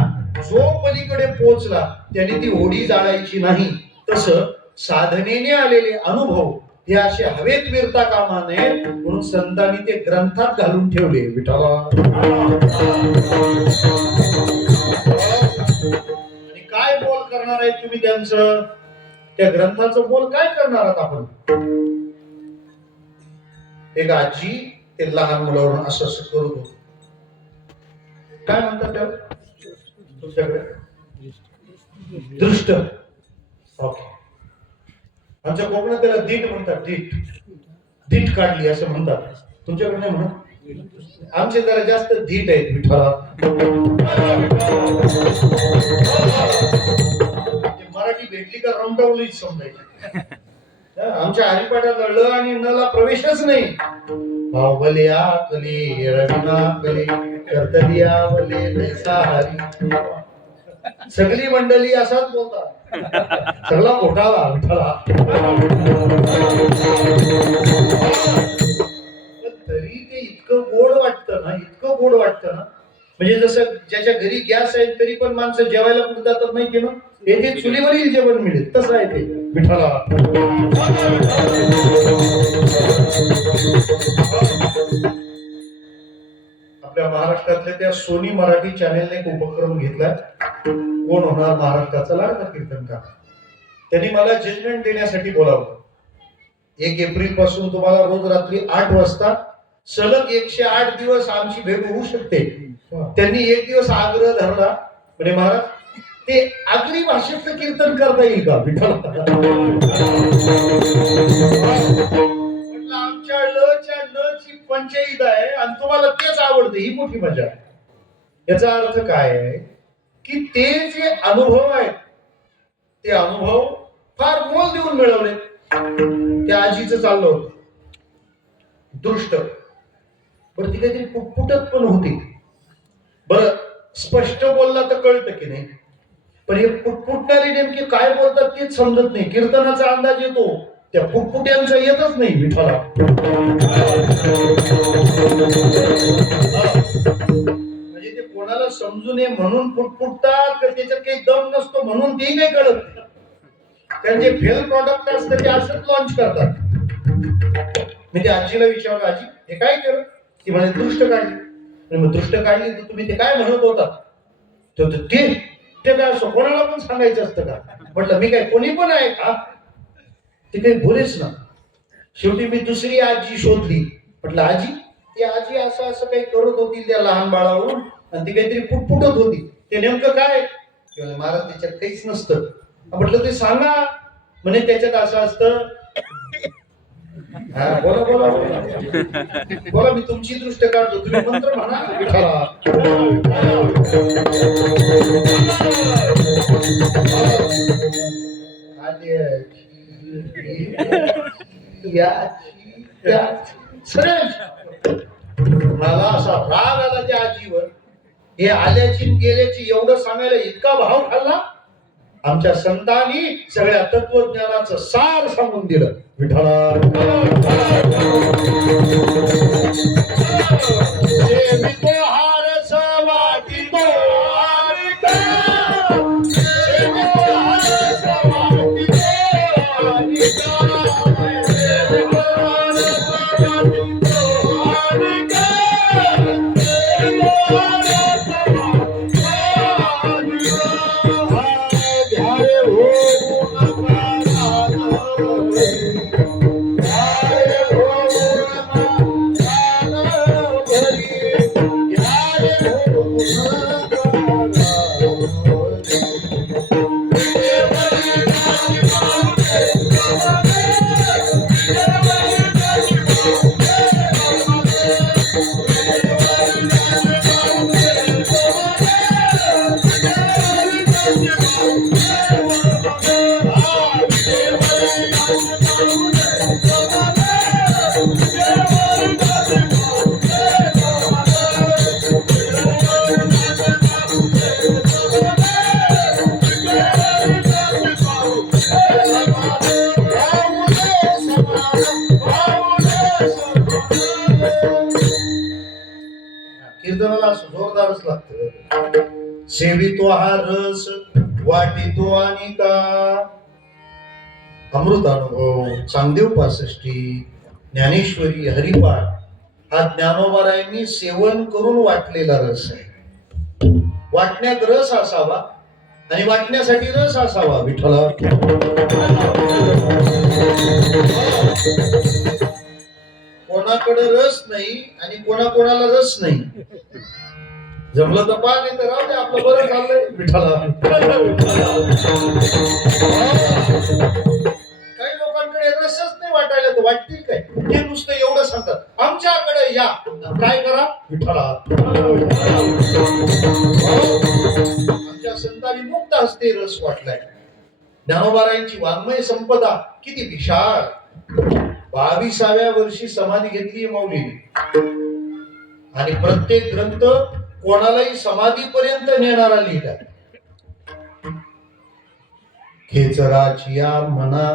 जो पलीकडे पोहोचला त्याने ती होडी जाळायची नाही. तसं साधनेने आलेले अनुभव हे असे हवेत विरता कामा नये, म्हणून संतांनी ते ग्रंथात घालून ठेवले. विठ्ठला. आणि काय बोल करणार आहे तुम्ही त्यांचं? त्या ग्रंथाचं बोल काय करणार आहात आपण? एक आजी ते लहान मुलावरून असं असं करत होत. काय म्हणतात त्याला तुमच्याकडे? दृष्ट. ओके. आमच्या कोकणात त्याला दीट म्हणतात. दीट. दीट काढली असं म्हणतात. तुमच्याकडे नाही म्हणत? आमचे जरा जास्त धीट आहेत. विठ्ठला. मराठी भेटली का रमटवलीच समजायची. आमच्या हरिपाठात ल आणि न ला प्रवेशच नाही. बावल्या कले रविना कले कर्तव्यावले दैसा हरी. सगळी मंडळी असाच बोलतात, सगळा घोटाळा विठाला. पण तरी ते इतकं गोड वाटतं ना, इतकं गोड वाटतं ना, म्हणजे जसं ज्याच्या घरी गॅस आहे तरी पण माणसं जेवायला कुठे जातात माहिती ना, येथे चुलीवरील जेवण मिळेल तसं आहे ते विठाला. आपल्या महाराष्ट्रातल्या त्या सोनी मराठी चॅनेलने एक उपक्रम घेतला, कोण होणार महाराष्ट्राचा लाडका कीर्तनकार. त्यांनी मला जजमेंट देण्यासाठी बोलावलं. 1 एप्रिल पासून तुम्हाला रोज रात्री 8 वाजता सलग 108 दिवस आमची भेट होऊ शकते. त्यांनी एक दिवस आग्रह धरला, म्हणजे महाराज ते आगरी भाषेतलं कीर्तन करता येईल का विठ्ठल? म्हटलं आमच्या लच्या नची पंचायत आहे आणि तुम्हाला तेच आवडते, ही मोठी मजा आहे. याचा अर्थ काय आहे की ते जे अनुभव आहेत ते अनुभव फार मोल देऊन मिळवले. त्या आजीचं चाललं होतं दृष्ट, बरं ती काहीतरी पुटपुटत पण होती. बरं स्पष्ट बोलला तर कळतं की नाही, पण हे पुटपुटणारे नेमके काय बोलतात तेच समजत नाही. कीर्तनाचा अंदाज येतो, त्या पुटपुट्यांचा येतच नाही विठाला. म्हणजे ते कोणाला समजू नये म्हणून पुटपुटतात का त्याच्यात काही दम नसतो म्हणून तेही नाही कळत. त्यांचे फेल प्रॉडक्ट असतं ते असंच लॉन्च करतात. मी त्या आजीला विचारलं, आजी हे काय केलं? ती म्हणे दृष्ट काढली. मग दृष्ट काढली तर तुम्ही ते काय म्हणत होता? ते काय असं कोणाला पण सांगायचं असतं का? म्हटलं मी काय कोणी पण आहे का? ते काही बोलेच ना. शेवटी मी दुसरी आजी शोधली. म्हटलं आजी, ती आजी असं असं काही करत होती त्या लहान बाळावरून आणि ती काहीतरी पुटपुटत होती, ते नेमकं काय? महाराज त्याच्यात काहीच नसतं. म्हटलं ते सांगा. म्हणे त्याच्यात असं असतं. हा बोला बोला बोला बोला, मी तुमची दृष्ट काढतो, तुम्ही मंत्र म्हणा. मला असा राग आला त्या आजीवर. हे आल्याची गेल्याची एवढं सांगायला इतका भाव खाल्ला. आमच्या संतांनी सगळ्या तत्वज्ञानाचं सार सांगून दिलं विठाला. कीर्तनाला जोरदारच लागतं. सेवितो हा रस वाटितो आणि का अमृतानुभव चांगदेव 65 ज्ञानेश्वरी हरिपाठ हा ज्ञानोबारायांनी सेवन करून वाटलेला रस आहे. वाटण्यात रस असावा आणि वाटण्यासाठी रस असावा विठ्ठला. कोणाकडे रस नाही आणि कोणाकोणाला रस नाही. जमलं तर पहा, नाही तर राहू दे, आपलं बरं चाललंय विठ्ठला. काही लोकांकडे रसच नाही वाटायला, तर वाटतील काय? ते नुसतं एवढं सांगतात आमच्याकडे या, काय करा विठ्ठला. आमच्या संतांनी मुक्त हस्ते रस वाटलाय. ज्ञानोबारायांची वाङ्मय संपदा किती विशाळ. 22व्या वर्षी समाधी घेतली माऊलीने आणि प्रत्येक ग्रंथ कोणालाही समाधीपर्यंत नेणारा लिहिला. खेचराचिया मना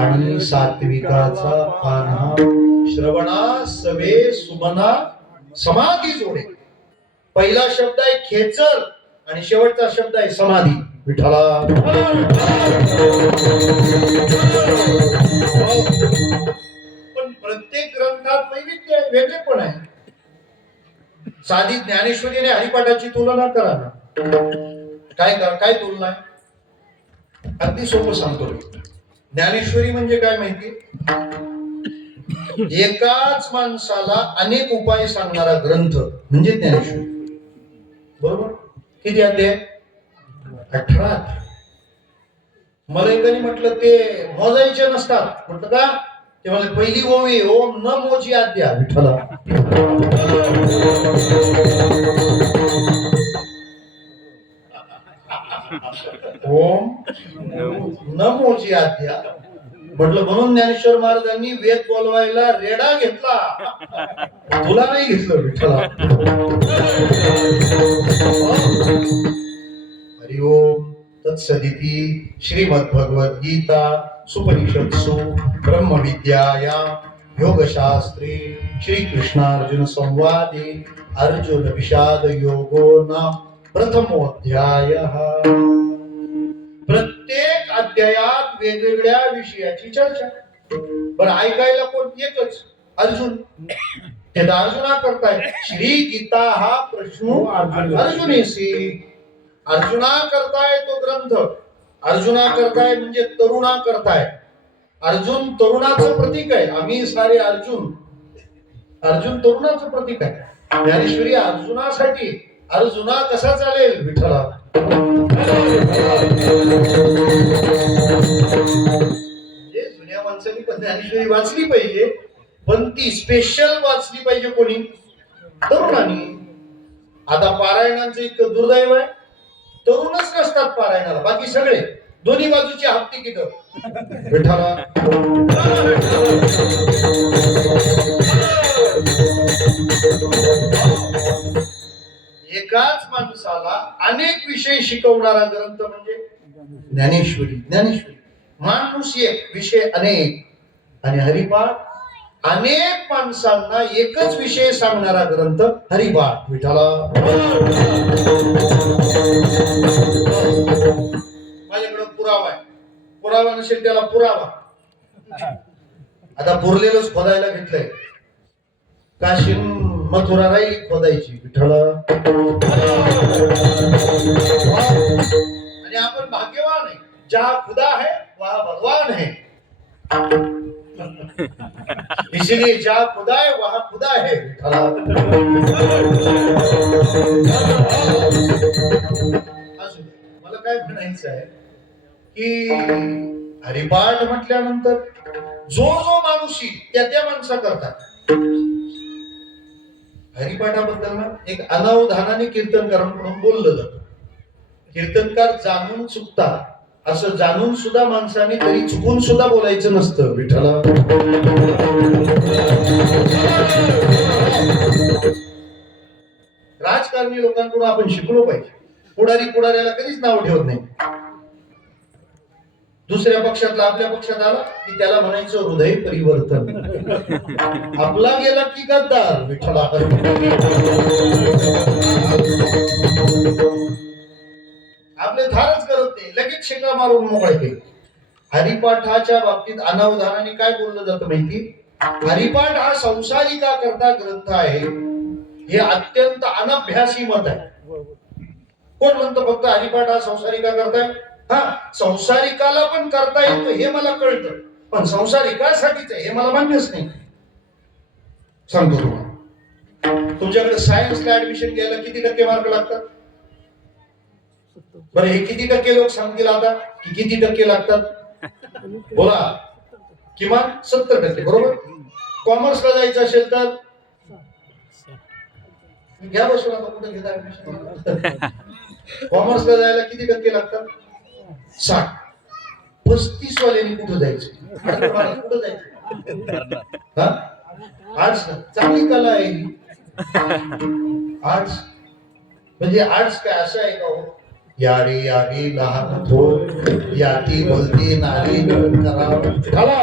आणि सात्विकाचा पाना श्रवणा सवे सुमना समाधी जोडे. पहिला शब्द आहे खेचर आणि शेवटचा शब्द आहे समाधी. विठ्ठला पण प्रत्येक ग्रंथात वैविध्य आहे, वेगळे पण आहे. साधी ज्ञानेश्वरीने हरिपाठाची तुलना करा ना. काय तुलना आहे? अगदी सोपं सांगतो मी. ज्ञानेश्वरी म्हणजे काय माहिती? एकाच माणसाला अनेक उपाय सांगणारा ग्रंथ म्हणजे ज्ञानेश्वरी. बरोबर? किती अध्याय? 18. मला एकाने म्हटलं ते मोजायचे नसतात. म्हटलं का? ते मला पहिली ओवी ओम न मोजी आद्या. विठ्ठला ओम न मोजी आद्या म्हटलं. म्हणून ज्ञानेश्वर महाराजांनी वेद बोलवायला रेडा घेतला, तुला नाही घेतलं. विठ्ठला हरि ओम तत्सदिती. श्रीमद्भगवद्गीता सुपनिषत्सु ब्रह्मविद्यायां योगशास्त्रे श्रीकृष्णार्जुन संवादे अर्जुन विषाद योगो नाम प्रथमोऽध्यायः. प्रत्येक अध्यायात वेगवेगळ्या विषयाची चर्चा. बरं ऐकायला कोण? एकच, अर्जुन. ते अर्जुना करताय. श्री गीता हा प्रश्न अर्जुनेसी. अर्जुना करताय तो ग्रंथ. अर्जुना करताय म्हणजे तरुणा करताय. अर्जुन तरुणाचं प्रतीक आहे. आम्ही सारे अर्जुन. अर्जुन तरुणाचं प्रतीक आहे. ज्ञानेश्वरी अर्जुनासाठी. अर्जुना कसा चालेल? विठ्ठला जुन्या माणसांनी पण ज्ञानेश्वरी वाचली पाहिजे, पण ती स्पेशल वाचली पाहिजे कोणी? तरुणांनी. आता पारायणांचं इतकं दुर्दैव आहे, तरुणच नसतात पारायणाला, बाकी सगळे दोन्ही बाजूची हाफ तिकीट. विठ्ठला एकाच माणसाला अनेक विषय शिकवणारा ग्रंथ म्हणजे ज्ञानेश्वरी. ज्ञानेश्वरी माणूस एक, विषय अनेक. आणि हरिपाठ अनेक माणसांना एकच विषय सांगणारा ग्रंथ हरिपाठ. विठ्ठला माझ्याकडे पुरावा आहे. पुरावा नसेल त्याला पुरावा. आता पुरलेलंच खोदायला घेतलंय. काशी मथुरा राहिली खोदायची. विठ्ठला आणि आपण भाग्यवान आहे. जहाँ खुदा है वहाँ भगवान है. इसलिए जहाँ खुदा है वहाँ खुदा है. मला काय म्हणायचं आहे की हरिपाठ म्हटल्यानंतर जो माणूस त्या माणसा करतात. हरिपाठाबद्दल ना एक अनावधानाने कीर्तनकारांकडून बोललं जातं. कीर्तनकार जाणून चुकतात असं जाणून सुद्धा माणसाने तरी चुकून सुद्धा बोलायचं नसतं. विठ्ठला राजकारणी लोकांकडून आपण शिकलो पाहिजे. पुढाऱ्याला कधीच नाव ठेवत नाही. दुसऱ्या पक्षातला आपल्या पक्षात आला की त्याला म्हणायचं हृदय परिवर्तन. आपला गेला की गद्दार. विठ्ठला आपले धारच करत नाही, लगेच शिका मारून मोकळे केले. हरिपाठाच्या बाबतीत अनावधानाने काय बोललं जातं माहिती? हरिपाठ हा संसारिका करता ग्रंथ आहे. हे अत्यंत अनभ्यासी मत आहे. कोण म्हणतो फक्त हरिपाठ हा संसारिका करताय? हा, संसारिकाला पण करता येतो हे मला कळतं, पण संसारिकासाठीच हे मला मान्यच नाही. सांगतो तुम्हाला, तुमच्याकडे सायन्सला ऍडमिशन घ्यायला किती टक्के मार्क लागतात? बरं, हे किती टक्के लोक सांगतील आता की किती टक्के लागतात? बोला. किमान 70%. बरोबर. कॉमर्सला जायचं असेल तर घ्या बसून. आता कुठे घेता ऍडमिशन? कॉमर्सला जायला किती टक्के लागतात? 60. 35 वाल्यांनी कुठं जायचं? कुठं जायचं? हा, आर्ट्स. चांगली कला आहे ही. आर्ट्स म्हणजे आर्ट्स काय असं आहे का हो यारी यारी लहान थोर याती बोलती नारी करावं झाला.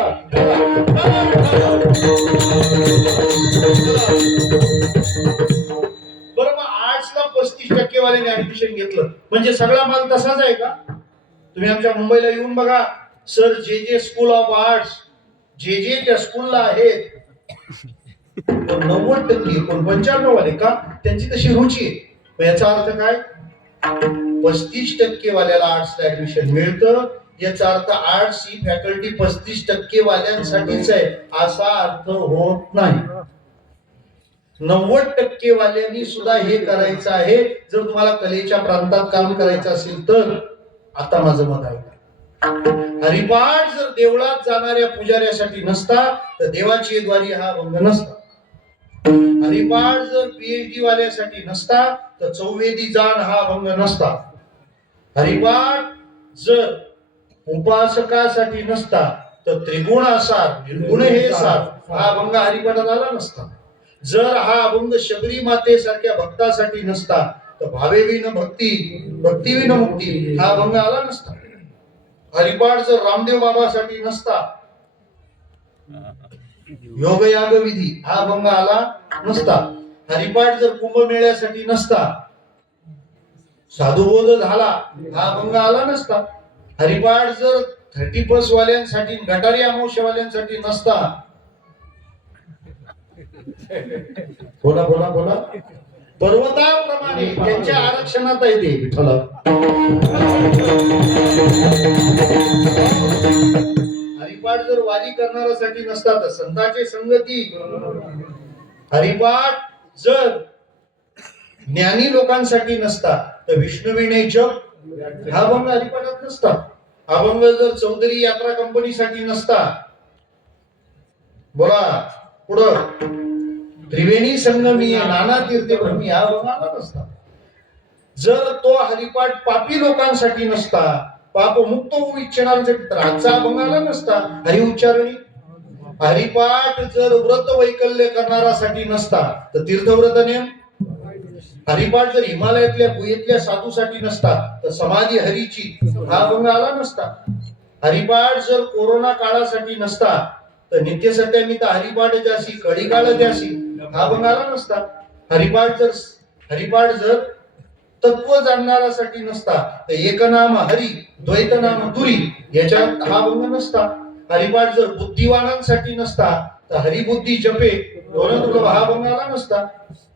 बरं मग आर्ट्सला 35% वाल्याने ऍडमिशन घेतलं म्हणजे सगळा माल तसाच आहे का? तुम्ही आमच्या मुंबईला येऊन बघा. सर जे जे स्कूल ऑफ आर्ट्स जे जे त्या स्कूलला आहेत 90% 95 वाले का त्यांची तशी रुची आहे. मग याचा अर्थ काय? 35% वाल्याला आर्ट्सला ऍडमिशन मिळतं. याचा अर्थ आर्ट्स ही फॅकल्टी 35% वाल्यांसाठीच आहे असा अर्थ होत नाही. 90% वाल्यांनी सुद्धा हे करायचं आहे. जर तुम्हाला कलेच्या प्रांतात काम करायचं असेल तर आता माझं मत आहे. हरिपाठ जर देवळात जाणाऱ्या पुजाऱ्यासाठी नसता तर देवाची द्वारी हा भंग नसता. हरिपाठ जर PhD वाल्यासाठी नसता तर चौवेदी जाण हा भंग नसता. हरिपाठ जर उपासकासाठी नसता तर त्रिगुणासार निर्गुण हे सार हा अभंग हरिपाठात आला नसता. जर हा अभंग शबरी मातेसारख्या भक्तासाठी नसता तर भावेविन भक्ती भक्तीविन मुक्ती हा अभंग आला नसता. हरिपाठ जर रामदेव बाबासाठी नसता योगयाग विधी हा अभंग आला नसता. हरिपाठ जर कुंभमेळ्यासाठी नसता साधुबोध झाला हा अभंग आला नसता. हरिपाठ जर 30+ वाल्यांसाठी गटारी अमावस्यावाल्यांसाठी नसता. बोला बोला बोला. पर्वताप्रमाणे त्यांच्या आरक्षणात आहे ते विठ्ठला. हरिपाठ जर वारी करणाऱ्यासाठी नसता तर संतांची संगती. हरिपाठ जर ज्ञानी लोकांसाठी नसता तर विष्णुविणे जप हा अभंग हरिपाठात नसता. अभंग जर चौधरी यात्रा कंपनीसाठी नसता. बोला पुढं त्रिवेणी संगमी नाना तीर्थे ब्रह्मी हा अभंग आला नसता. जर तो हरिपाठ पापी लोकांसाठी नसता पाप मुक्त होऊ इच्छिणाऱ्यांसाठी तर आजचा अभंग आला नसता. हरि उच्चारणी. हरिपाठ जर व्रत वैकल्य करणाऱ्यासाठी नसता तर तीर्थव्रत नेम. हरिपाठ जर हिमालयातल्या गुहेतल्या साधूसाठी नसता तर समाधी हरीची हा अभंग आला नसता. हरिपाठ जर कोरोना काळासाठी नसता तर नित्य सत्यामिता हरिपाठ ज्यासी कडी काळ द्यासी हा अभंग आला नसता. हरिपाठ जर तत्व जाणणाऱ्यासाठी नसता तर एक नाम हरी द्वैत नाम दुरी याच्यात हा अभंग नसता. हरिपाठ जर बुद्धिवानांसाठी नसता तर हरिबुद्धी जपे दोन हा अभंग आला नसता.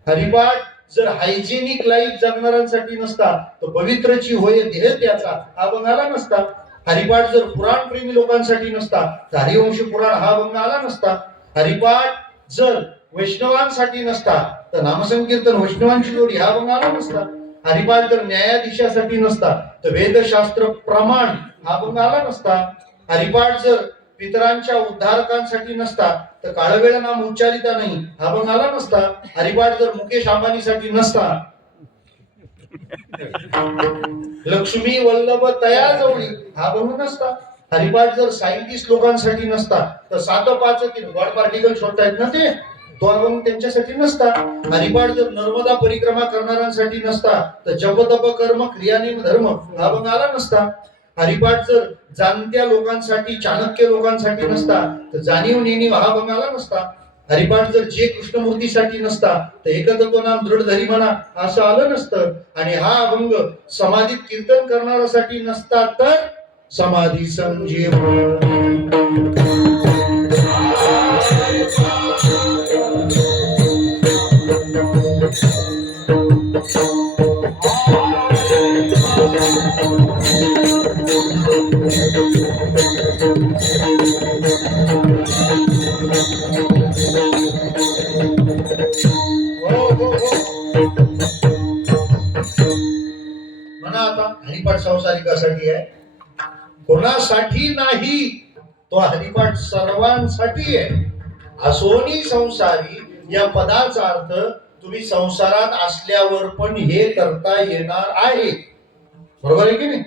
हरिपाठ जर हायजेनिक लाईफ जगणाऱ्यांसाठी नसता तर पवित्रची होय देह त्याचा हा अभंग आला नसता. हरिपाठ जर पुराण प्रेमी लोकांसाठी नसता तर हरिवंश पुराण हा अभंग आला नसता. हरिपाठ जर वैष्णवांसाठी नसता तर नामसंकीर्तन वैष्णवांची जोडी हा अभंग आला नसता. हरिपाठ जर न्यायाधीशासाठी नसता तर वेदशास्त्र प्रमाण हा अभंग आला नसता. हरिपाठ जर पितरांच्या उद्धारकांसाठी नसता तर काळवेळ नाम उच्चारिता नाही हा अभंग आला नसता. हरिपाठ जर मुकेश अंबानीसाठी नसता लक्ष्मी वल्लभ तया जवळी हा अभंग नसता. हरिपाठ जर सायंटिस्ट लोकांसाठी नसता तर 7-5 गॉड पार्टिकल शोधतायत ना ते तो अभंग त्यांच्यासाठी नसता. हरिपाठ जर नर्मदा परिक्रमा करणाऱ्यांसाठी नसता तर जप तप कर्म क्रियानिम धर्म हा अभंग आला नसता. हरिपाठ जर जाणत्या लोकांसाठी चाणक्य लोकांसाठी नसता तर जाणीव नेणीव हा अभंग आला नसता. हरिपाठ जर जे कृष्णमूर्तीसाठी नसता तर एकतत्व नाम दृढ धरी म्हणा असं आलं नसतं. आणि हा अभंग समाधीत कीर्तन करणाऱ्यासाठी नसता तर समाधी संजीवन. म्हणा आता हरिपाठ संसारिकासाठी आहे कोणासाठी नाही. तो हरिपाठ सर्वांसाठी आहे. असोनी संसारी या पदाचा अर्थ तुम्ही संसारात असल्यावर पण हे करता येणार आहे. बरोबर आहे की नाही?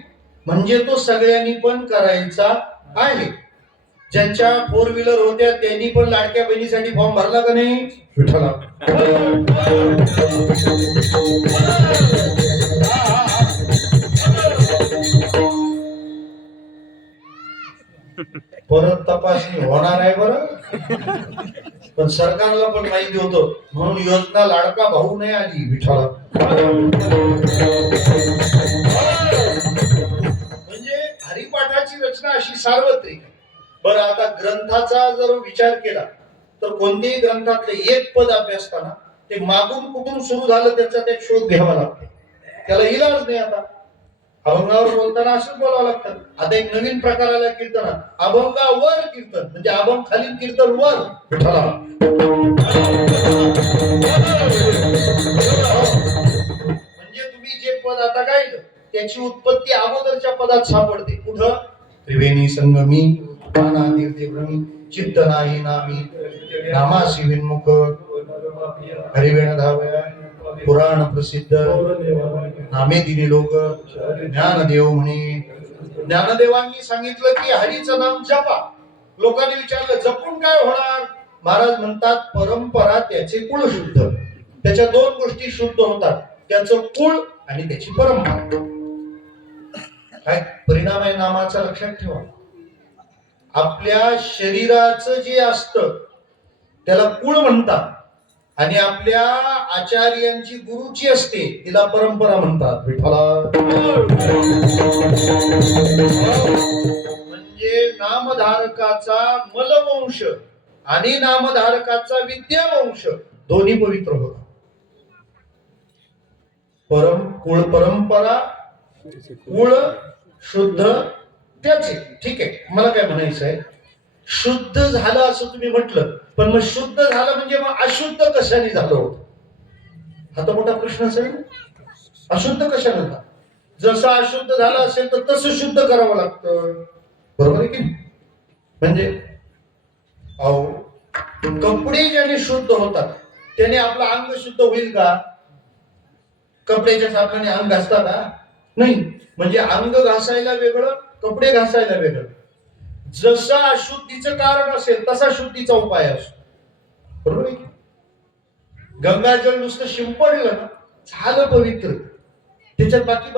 म्हणजे तो सगळ्यांनी पण करायचा आहे. ज्यांच्या 4 व्हीलर होत्या त्यांनी पण लाडक्या बहिणीसाठी फॉर्म भरला का नाही विठ्ठला? तपासणी होणार आहे बरं. पण सरकारला पण माहिती होतं म्हणून योजना लाडका भाऊ नाही आली विठाला. म्हणजे हरिपाठाची रचना अशी सार्वत्रिक आहे. बरं आता ग्रंथाचा जर विचार केला तर कोणत्याही ग्रंथातले एक पद अभ्यासताना ते मागून कुठून सुरू झालं त्याचा ते शोध घ्यावा लागतो. त्याला इलाज नाही. आता अभंगावर बोलताना असंच बोलावं लागतं. आता एक नवीन प्रकार आला कीर्तनात, अभंगावर कीर्तन, म्हणजे अभंग खालील कीर्तन वर विठ्ठला. म्हणजे तुम्ही जे पद आता गायलं त्याची उत्पत्ती अगोदरच्या पदात सापडते. कुठं? त्रिवेणी संगमी भ्रमी चित्त नाही नामी नामासी विन्मुख हरिवेण धावया पुराण प्रसिद्ध नामे दिने लोक ज्ञानदेव म्हणे. ज्ञानदेवांनी सांगितलं की हरीचं नाम जपा. लोकांनी विचारलं जपून काय होणार? महाराज म्हणतात परंपरा त्याचे कुळ शुद्ध. त्याच्या दोन गोष्टी शुद्ध होतात, त्याचं कुळ आणि त्याची परंपरा. काय परिणाम आहे नामाचा लक्षात ठेवा. आपल्या शरीराचं जे असतं त्याला कुळ म्हणतात आणि आपल्या आचार्यांची गुरुची असते तिला परंपरा म्हणतात विठ्ठला. म्हणजे नामधारकाचा मलवंश आणि नामधारकाचा विद्यावंश दोन्ही पवित्र होतात. कुळ परंपरा, कुळ शुद्ध त्याचे. ठीक आहे, मला काय म्हणायचं आहे, शुद्ध झालं असं तुम्ही म्हटलं, पण मग शुद्ध झालं म्हणजे मग अशुद्ध कशाने झालं होतं? हा तर मोठा प्रश्नच आहे. अशुद्ध कशाने झाला? जसं अशुद्ध झालं असेल तर तसं शुद्ध करावं लागतं, बरोबर आहे की नाही? म्हणजे अहो कपडे ज्याने शुद्ध होतात त्याने आपलं अंग शुद्ध होईल का? कपड्याच्या साबणाने अंग घासता का? नाही. म्हणजे अंग घासायला वेगळं, कपडे घासायला वेगळं. जसं अशुद्धीचं कारण असेल तसा शुद्धीचा उपाय असतो, बरोबर आहे की? गंगाजल नुसतं शिंपडलं ना झालं पवित्र. त्याच्यात बाकी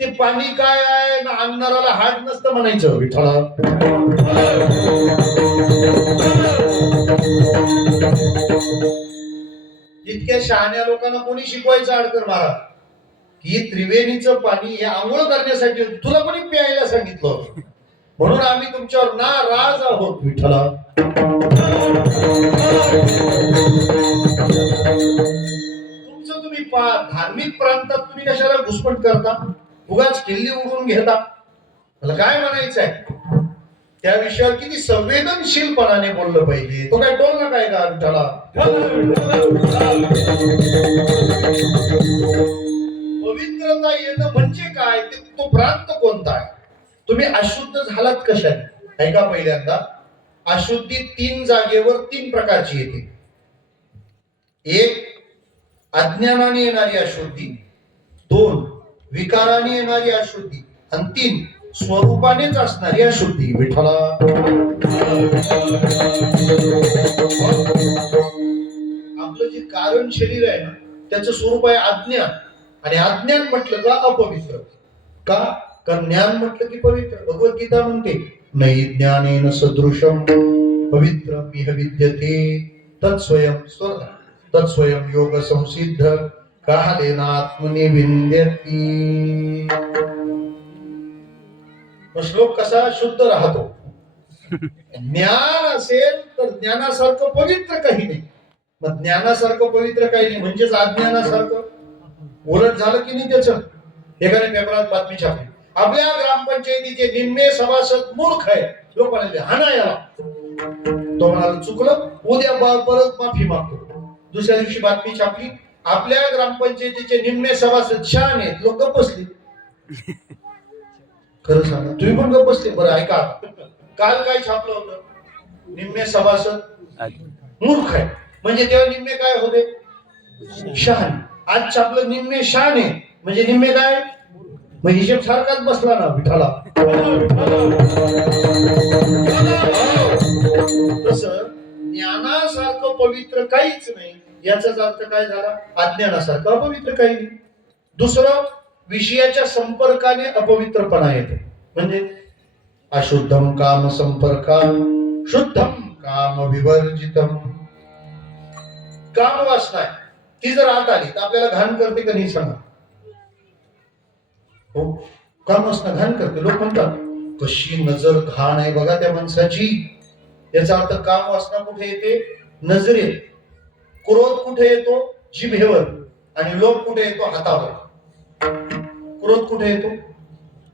ते पाणी काय आहे ना अंगणाराला हाड नसतं म्हणायचं विठ्ठला. इतक्या शहाण्या लोकांना कोणी शिकवायचं आडकर महाराज की त्रिवेणीचं पाणी हे आंघोळ करण्यासाठी तुला कोणी प्यायला सांगितलं? म्हणून आम्ही तुमच्यावर नाराज आहोत विठ्ठला. तुमचं तुम्ही धार्मिक प्रांतात तुम्ही कशाला घुसपट करता? उगाच किल्ली उडवून घेता. मला काय म्हणायचं आहे, त्या विषयावर किती संवेदनशीलपणाने बोललं पाहिजे. तो काय टोल ना काय का विठ्ठला? पवित्रता येणं म्हणजे काय, तो प्रांत कोणता आहे? तुम्ही अशुद्ध झालात कशाने? ऐका पहिल्यांदा, अशुद्धी 3 जागेवर 3 प्रकारची येते. एक अज्ञानाने येणारी अशुद्धी, 2 विकाराने येणारी अशुद्धी आणि 3 स्वरूपानेच असणारी अशुद्धी विठ्ठला. आपलं जे कारण शरीर आहे ना त्याचं स्वरूप आहे अज्ञान. आणि अज्ञान म्हटलं का अपवित्र. का? कारण ज्ञान म्हटलं की पवित्र. भगवद्गीता म्हणते नै ज्ञानेन सदृशम पवित्र मिह विद्यते तत्स्वयं स्वर्ग तत्स्वयं योग संसिद्ध कालेन आत्मने विंद्यति. श्लोक कसा शुद्ध राहतो. ज्ञान असेल तर ज्ञानासारखं पवित्र काही नाही. मग ज्ञानासारखं पवित्र काही नाही म्हणजेच अज्ञानासारखं. उलट झालं की नाही त्याचं. एखाद्या पेपरात बातमी छापली, आपल्या ग्रामपंचायतीचे निम्मे सभासद मूर्ख आहे, लोक म्हणाले हाना याला. तो म्हणाला चुकलं, उद्या परत माफी मागतो. दुसऱ्या दिवशी बातमी छापली, आपल्या ग्रामपंचायतीचे निम्मे सभासद शहाण आहेत, लोक गप्प बसले. खरं सांगा, तुम्ही पण गप्प बसले? बरं ऐका, काल काय छापलं होतं? निम्मे सभासद मूर्ख आहे, म्हणजे तेव्हा निम्मे काय होते? शहाणे. आज छापलं निम्मे शहाणे म्हणजे निम्मे काय? मग हिशेब सारखाच बसला ना विठ्ठला. तसं ज्ञानासारखं पवित्र काहीच नाही याचाच अर्थ काय झाला? अज्ञानासारखं अपवित्र काही नाही. दुसरं, विषयाच्या संपर्काने अपवित्रपणा येतो. म्हणजे अशुद्धम काम संपर्का शुद्धम काम विवर्जितम. काम वासना आहे ती जर आत आली तर आपल्याला घाण करते का नाही सांगा. हो, काम वासना घाण करते. लोक म्हणतात कशी नजर घाण आहे बघा त्या माणसाची. याचा अर्थ काम वासना कुठे येते? नजरेत. क्रोध कुठे येतो? जिभेवर. आणि लोभ कुठे येतो? हातावर. क्रोध कुठे येतो?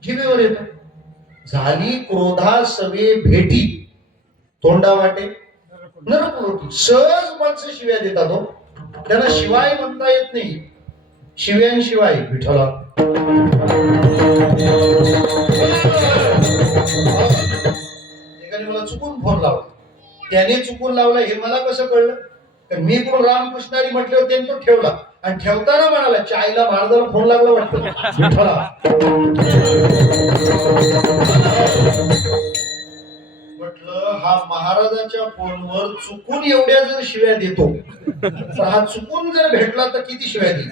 जिभेवर येतो. झाली क्रोधा सवे भेटी तोंडा वाटे नरक लोटी. सहज माणसं शिव्या देतात हो. त्यांना शिवाय म्हणता येत नाही. शिव्यांशिवाय विठ्ठला. एकाने मला चुकून फोन लावला. त्याने चुकून लावला हे मला कसं कळलं? कारण मी कोण रामकृष्णारी म्हटले होते तो ठेवला. आणि ठेवताना म्हणाला चायला महाराजाला फोन लागला वाटतं. विठ्ठला म्हटलं हा महाराजाच्या फोनवर चुकून एवढ्या जर शिव्या देतो तर हा चुकून जर भेटला तर किती शिव्या देईल.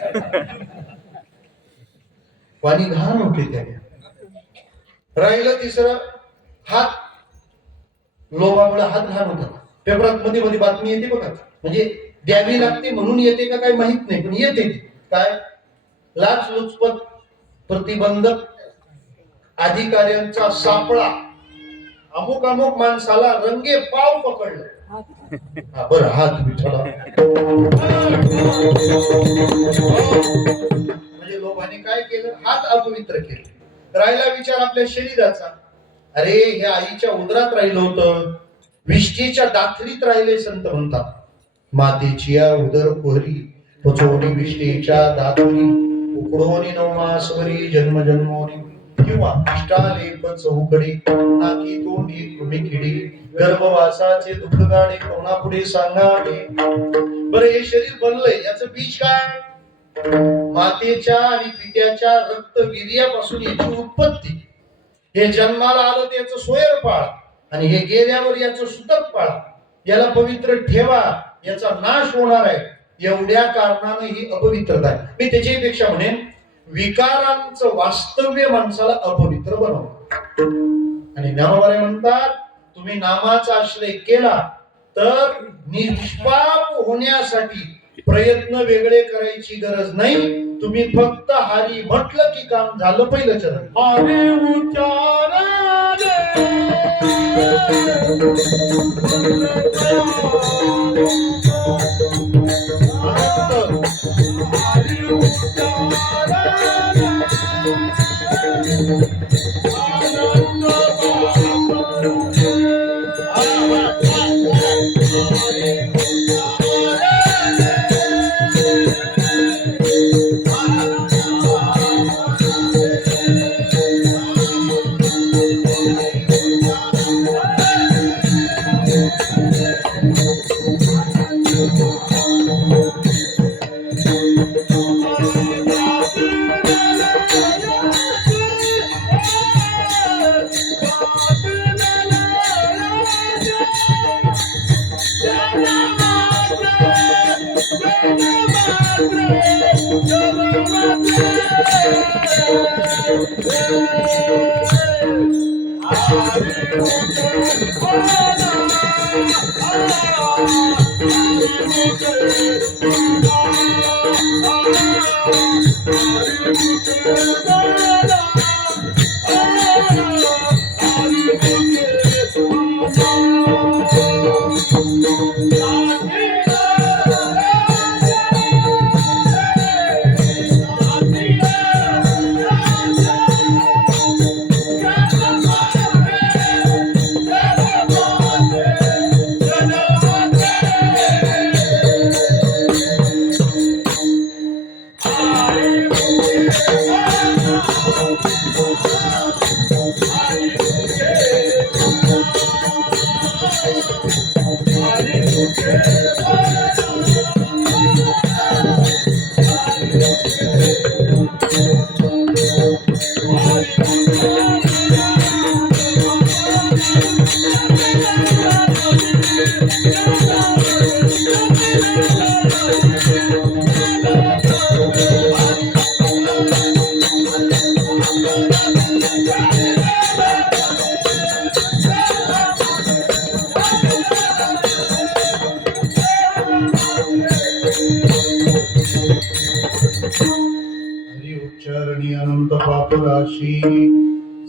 पाणी घाण होते त्याने. राहिलं तिसरं हात. लोभामुळे हात घाण होतात. पेपरात मध्ये मध्ये बातमी येते बघा. म्हणजे द्यावी लागते म्हणून येते का काही माहित नाही पण येते. काय? लाचलुचपत प्रतिबंधक अधिकाऱ्यांचा सापळा अमुक अमुक माणसाला रंगे पाव पकडलं. बरं हात विठ्ठला. म्हणजे लोकांनी काय केलं? हात अपवित्र केले. राहिला विचार आपल्या शरीराचा. अरे हे आईच्या उदरात राहिलं होतं. विष्ठीच्या दाथरीत राहिले संत म्हणतात. मातेची या उदर कुहरी पचोनी विष्ठीच्या दाथरी उकडोनी नवमासवरी जन्म जन्मोनी किंवा इष्टालेप चौकडी नाकी तोंडी कृमी किडी गर्भवासाचे दुःख गाडे कोणापुढे सांगाडे. बरं हे शरीर बनलंय याचं बीज काय? मातेच्या आणि पित्याच्या रक्तवीर्यापासून याची उत्पत्ती. हे जन्माला आलं तर याचं सोयर पाळ आणि हे गेल्यावर याचं सुतक पाळ. याला पवित्र ठेवा. याचा नाश होणार आहे. एवढ्या कारणानं ही अपवित्रता आहे. मी त्याच्यापेक्षा म्हणेन विकारांचं वास्तव्य माणसाला अपवित्र बनवतं. आणि ज्ञानोबा म्हणतात तुम्ही नामाचा आश्रय केला तर निष्पाप होण्यासाठी प्रयत्न वेगळे करायची गरज नाही. तुम्ही फक्त हरी म्हटलं की काम झालं. पहिलं चरण हरी उच्चार आणि अनंत पाप राशी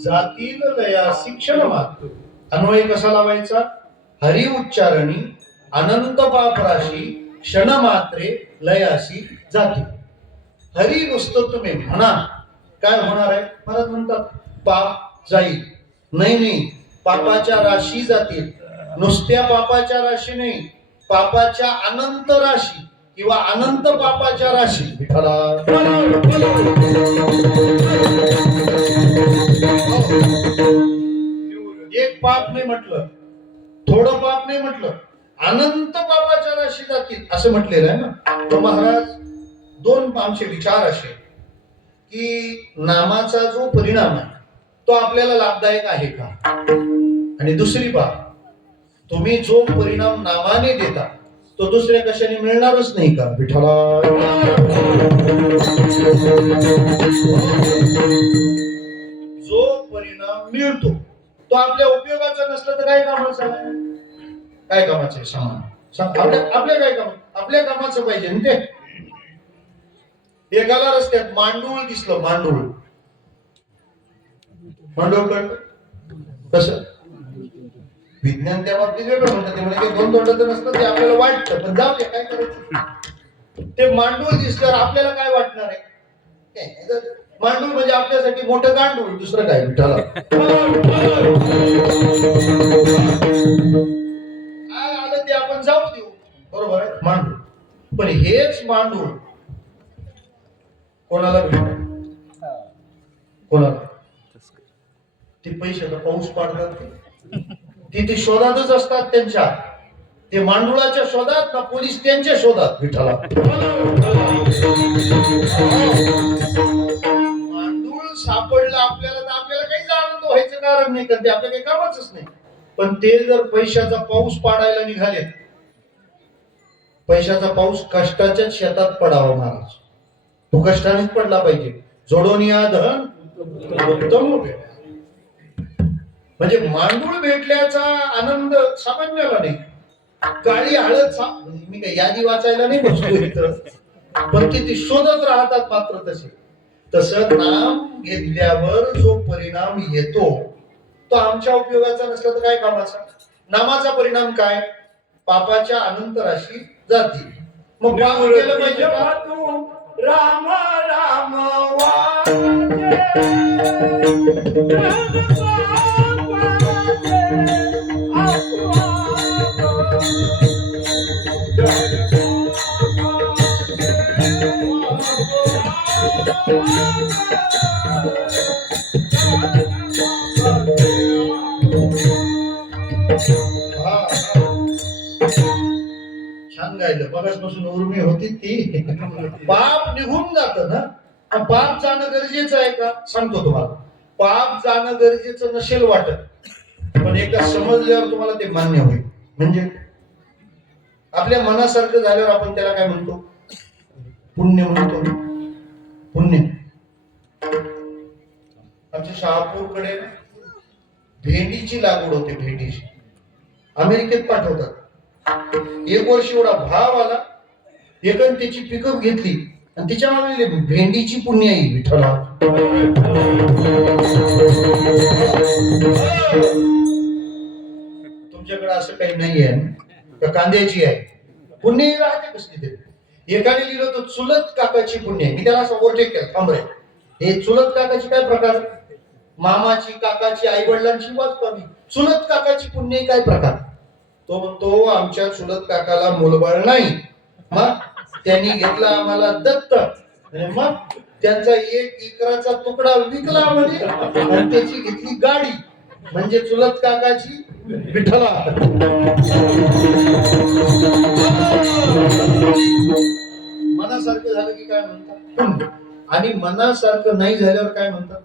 जातील लयासी क्षण मात्र. अन्वय कसा लावायचा? हरी उच्चारणी अनंत पाप राशी क्षण मात्रे लयासी जातील. हरी नुसतं तुम्ही म्हणा, काय होणार आहे? महाराज म्हणतात पाप जाईल. नाही, पापाच्या राशी जातील. नुसत्या पापाच्या राशी नाही, पापाच्या अनंत राशी किंवा अनंत पापाच्या राशी. विठ्ठला एक पाप नाही म्हटलं, थोडं पाप नाही म्हटलं, अनंत पापाच्या राशी जातील असं म्हटलेलं आहे ना. तर महाराज दोन आमचे विचार असे की नामाचा जो परिणाम आहे तो आपल्याला लाभदायक आहे का, आणि दुसरी बाब, तुम्ही जो परिणाम नामाने देता तो दुसऱ्या कशाने मिळणारच नाही का. विठ्ठला जो परिणाम मिळतो तो आपल्या उपयोगाचा नसला तर काय कामाचा आहे? काय कामाचं आहे? सामान आपल्या काय काम? आपल्या कामाचं पाहिजे ना ते. एकाला रस्त्यात मांडूळ दिसलं, मांडूळ कळलं कसं? विज्ञान त्या बाबतीत वेगळं म्हणतात. ते म्हणजे दोन तोंडाचं नसतं, ते आपल्याला वाटतं, पण जाऊ दे, काय करायचं. ते मांडूळ दिसल्यावर आपल्याला काय वाटणार आहे? मांडूळ म्हणजे आपल्यासाठी मोठं गांडूळ, दुसरं काय. विठ्ठला काय आलं ते आपण जाऊ देऊ, बरोबर आहे. मांडूळ, पण हेच मांडूळ कोणाला भेटणार? कोणाला? ते पैशाचा पाऊस पाडतात, ते शोधातच असतात त्यांच्या. ते मांडुळाच्या शोधात ना पोलीस त्यांच्या शोधात. विठ्ठला मांडूळ सापडलं आपल्याला तर आपल्याला काहीच आनंद व्हायचं कारण नाही, कारण ते आपल्या काही कामाचंच नाही. पण ते जर पैशाचा पाऊस पाडायला निघाले, पैशाचा पाऊस कष्टाच्या शेतात पडावा महाराज. तो कष्टानेच पडला पाहिजे. जोडून या धन उत्तम उभे. म्हणजे मांडूळ भेटल्याचा आनंद सामान्याला नाही. काळी हळद मी काय यादी वाचायला नाही बसतो इथं, पण किती शोधत राहतात मात्र तसे. तसं नाम घेतल्यावर जो परिणाम येतो तो आमच्या उपयोगाचा नसला तर काय कामाचा. नामाचा परिणाम काय? पापाच्या अनंत राशी जातील. मग पाप केलं पाहिजे का? राम राम छान गायलं. बघापासून उर्मी होती ती. पाप निघून जात ना. पाप जाणं गरजेचं आहे का? सांगतो तुम्हाला. पाप जाणं गरजेचं नसेल वाटत, पण एकदा समजल्यावर तुम्हाला ते मान्य होईल. म्हणजे आपल्या मनासारखं झाल्यावर आपण त्याला काय म्हणतो? पुण्य म्हणतो. पुण्य. आमच्या शहापूरकडे भेंडीची लागवड होते. भेंडीची अमेरिकेत पाठवतात. एक वर्ष एवढा भाव आला, एकन त्याची पिकअप घेतली आणि तिच्या मागे भेंडीची पुण्य आहे. विठ्ठला तुमच्याकडे असं काही नाही आहे का? कांद्याची आहे पुण्य राहते कसली तरी. एकाने लिहिलं होतं चुलत काकाची पुण्य. मी त्याला असं ओव्हरटेक केलं, थांब रे, हे चुलत काकाची काय प्रकार? मामाची, काकाची, आई वडिलांची वाचतो. चुलत काकाची पुण्य काय प्रकार? तो म्हणतो आमच्या चुलत काकाला मुलबाळ नाही, मग त्यांनी घेतला आम्हाला दत्त, मग त्यांचा 1 एकराचा तुकडा विकला म्हणे आणि त्याची घेतली गाडी, म्हणजे चुलत काकाची. विठ्ठला मनासारखं झालं की काय म्हणतात, आणि मनासारखं नाही झाल्यावर काय म्हणतात?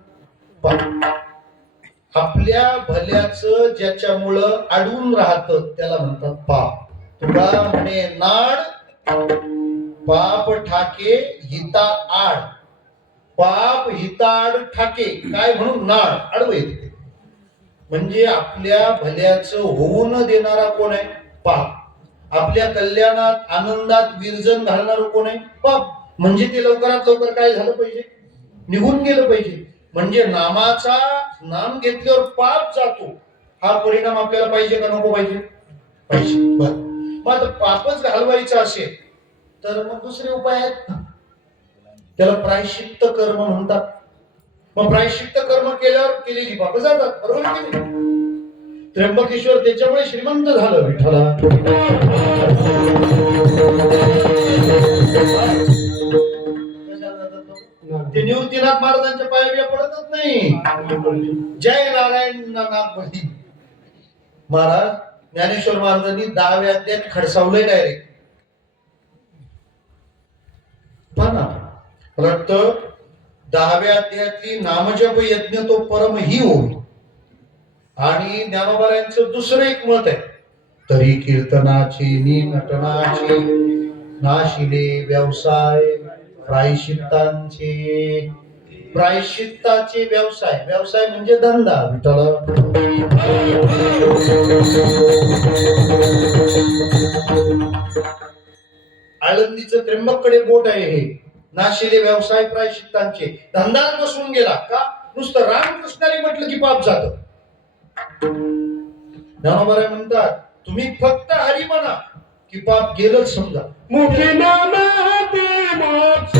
आपल्या भल्याचं ज्याच्यामुळं अडवून राहतं त्याला म्हणतात पाप. तुला म्हणे नाड पाप ठाके हिता आड. पाप हिताड ठाके काय म्हणून नाड आडवं येते. म्हणजे आपल्या भल्याचं होऊ न देणारा कोण आहे? पाप. आपल्या कल्याणात आनंदात विरजन घालणार कोण आहे? पाप. म्हणजे ते लवकरात लवकर काय झालं पाहिजे? निघून गेलं पाहिजे. म्हणजे नामाचा नाम घेतल्यावर पाप जातो, हा परिणाम आपल्याला पाहिजे का नको पाहिजे? पाहिजे. बरं, मग आता पापच घालवायचं असेल तर मग दुसरे उपाय आहेत ना. त्याला प्रायश्चित्त कर्म म्हणतात. मग प्रायश्चित्त कर्म केल्यावर केलेली पाप जातात, बरोबर की नाही? त्र्यंबकेश्वर त्याच्यामुळे श्रीमंत झालं विठ्ठला. ते निवृत्तीनाथ महाराजांच्या पाया बिया पडतच नाही. जय नारायण नाथ बळी महाराज ज्ञानेश्वर महाराजांनी 10व्या अध्यायात खडसावलंय डायरेक्ट. पहा ना, वाटतं 10व्या अध्यायातली नामजप यज्ञ तो परम ही होय. आणि ज्ञानोबारायांचं दुसरं एक मत आहे, तरी कीर्तनाची नि नटनाची नाशिले व्यवसाय प्रायश्चित्तांचे. प्रायश्चित्ताचे व्यवसाय, व्यवसाय म्हणजे धंदा विठ्ठल. आळंदीचं त्र्यंबककडे बोट आहे हे. नाशिले व्यवसाय प्रायश्चित्तांचे. धंदा बसून गेला का नुसतं रामकृष्णाने म्हटलं की पाप जात. ज्ञानोबा म्हणतात तुम्ही फक्त हरी म्हणा की पाप गेलंच समजा. मुखी नाम हाती मोक्ष.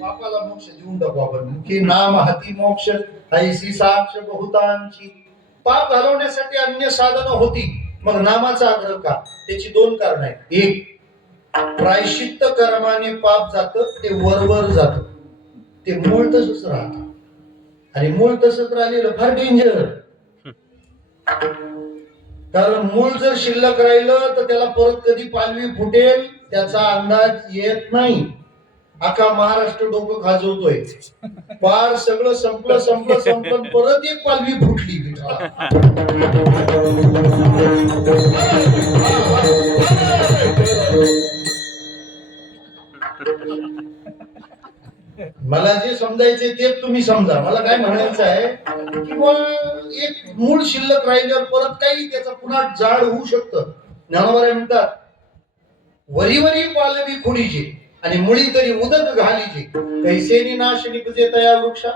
पापाला मोक्ष देऊन टाकू आपण. मुखी नाम हाती मोक्ष ऐसी साक्ष बहुतांची. पाप घालवण्यासाठी अन्य साधनं होती, मग नामाचा आग्रह का? त्याची दोन कारण आहेत. एक, प्रायश्चित्त कर्माने पाप जात, ते वरवर जात, ते मूळ तसंच राहत. आणि मूळ तसंच राहिलेलं फार डेंजर. कारण मूळ जर शिल्लक राहिलं तर त्याला परत कधी पालवी फुटेल त्याचा अंदाज येत नाही. अख्खा महाराष्ट्र डोकं खाजवतोय, पार सगळं संपलं संपलं संपलं, परत एक पालवी फुटली. मला जे समजायचे ते तुम्ही समजा. मला काय म्हणायचं आहे की एक मूळ शिल्लक राहिल्यावर परत काही त्याचा पुन्हा जाड होऊ शकतं. ज्ञानोबा म्हणतात वरी वरी पालवी खुडीची आणि मुळी तरी उदक घालीची. कैसेनी नाश निपजे तया वृक्षा.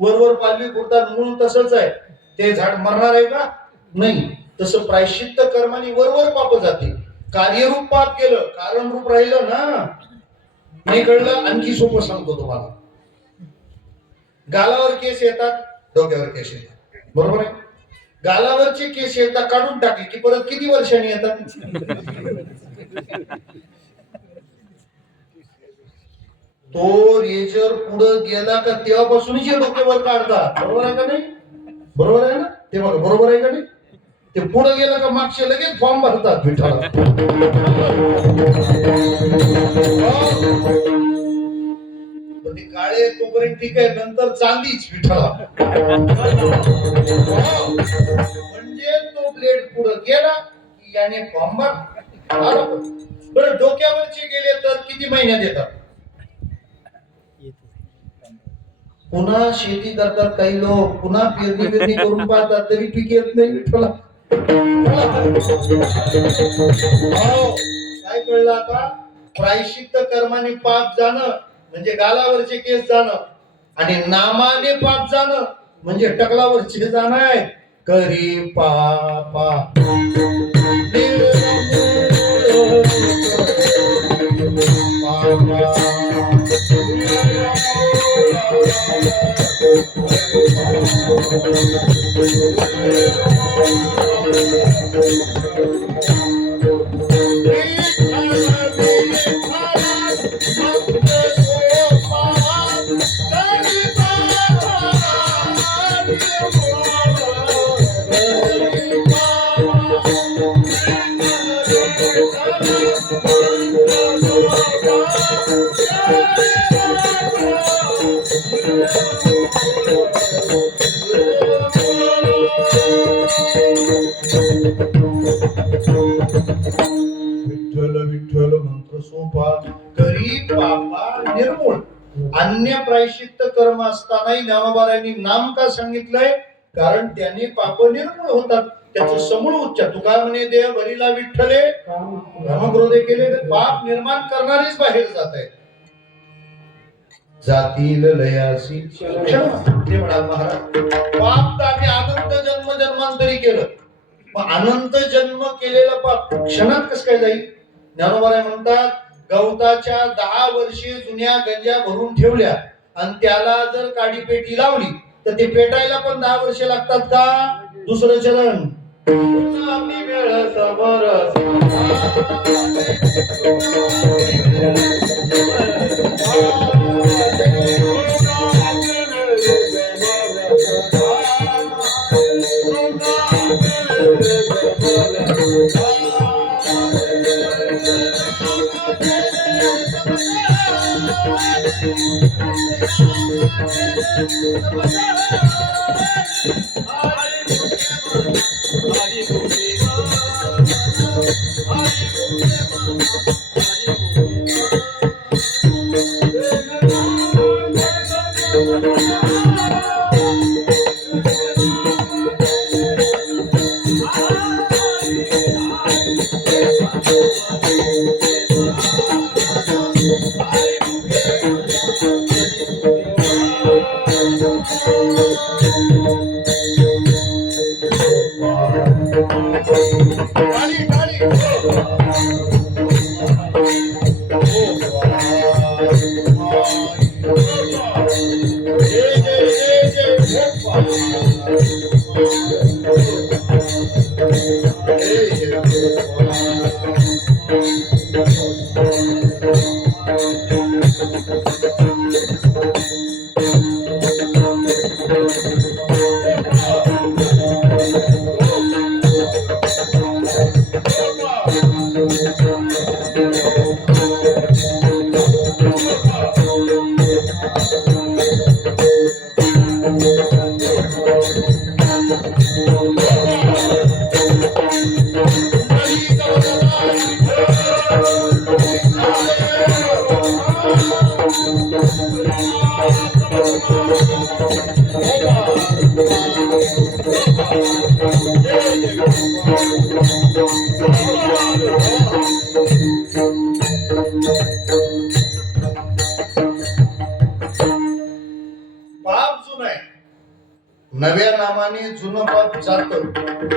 वरवर पालवी खुडतात, मूळ तसंच आहे. ते झाड मरणार आहे का? नाही. तसं प्रायश्चित्त कर्माने वरवर पाप जाते. कार्यरूप पाप केलं, कारण रूप राहिलं ना. नाही कळलं? आणखी सोपं सांगतो तुम्हाला. गालावर केस येतात, डोक्यावर केस येतात, बरोबर आहे? गालावरचे केस येतात काढून टाकले की परत किती वर्षांनी येतात? तो रेजर पुढे गेला का तेव्हापासूनच हे डोक्यावर काढतात, बरोबर आहे का नाही? बरोबर आहे ना? ते बघा, बरोबर आहे का नाही? ते पुढे गेलं का मागचे लगेच फॉर्म भरतात विठ्ठला. ते काळे तोपर्यंत ठीक आहे, नंतर चांदीच विठ्ठला. म्हणजे तो ब्लेड पुढे गेला की याने फॉर्म भर. बरं, डोक्यावरचे गेले तर किती महिन्यात येतात? पुन्हा शेती करतात काही लोक, पुन्हा पेरणी बिरणी करून पाहतात तरी पीक येत नाही विठ्ठला. काय कळलं आता? प्रायश्चित्त कर्माने पाप जाणं म्हणजे गालावरचे केस जाणं, आणि नामाने पाप जाणं म्हणजे टकलावरचे जाणं आहे. करी पापा विठ्ठल विठ्ठल मंत्र सोपा, करी पापा निर्मूळ. अन्य प्रायश्चित्त कर्म असतानाही ज्ञानोबारायांनी नाम का सांगितलंय? कारण त्याने पाप निर्मूळ होतात. त्याचं समूळ उच्चार तुका म्हणे देह भरीला विठ्ठले रामक्रोधे केले. पाप निर्माण करणारीच बाहेर जात आहे. जातील लयासी ते म्हणाल महाराज, पाप तर आम्ही अनंत जन्म जन्मांतरी केलं, मग अनंत जन्म केलेलं पाप क्षणात कसं काय जाईल? ज्ञानोबा म्हणतात, गवताच्या 10 वर्षे जुन्या गंजा भरून ठेवल्या आणि त्याला जर काडी पेटी लावली तर ते पेटायला पण 10 वर्षे लागतात का? दुसरं चरण वेळ समोर नव्या नामाने जुनं पाप जात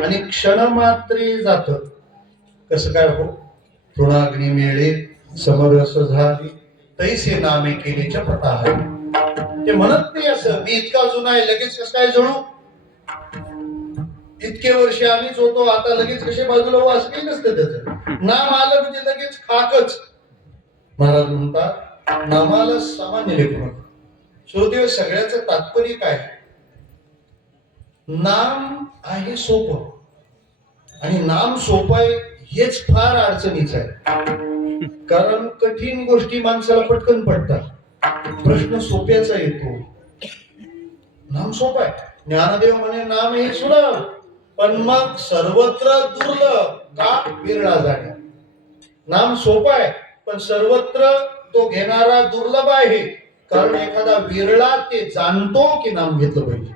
आणि क्षणमात्रे जात. कसं काय हो? तृणाग्नी मेळे समरस झाली तैसे नामे केलीच्या पता आहे. ते म्हणत नाही असं मी इतका जुना आहे लगेच कसं काय जणू, इतके वर्ष आम्हीच होतो आता लगेच कसे बाजूला हो, असं काही नसतं. त्याचं नाम आलं म्हणजे लगेच खाकच. महाराज म्हणतात नामाला सामान्य लेखन. श्रोते, सगळ्याचं तात्पर्य काय? नाम आहे सोपं आणि नाम सोपं आहे हेच फार अडचणीचं आहे. कारण कठीण गोष्टी माणसाला पटकन पडतात, प्रश्न सोप्याचा येतो. नाम सोपं आहे. ज्ञानदेव म्हणे नाम हे सुलभ पण मग सर्वत्र दुर्लभ का? विरळा जाणे. नाम सोपं आहे पण सर्वत्र तो घेणारा दुर्लभ आहे, कारण एखादा विरळा ते जाणतो की नाम घेतलं पाहिजे.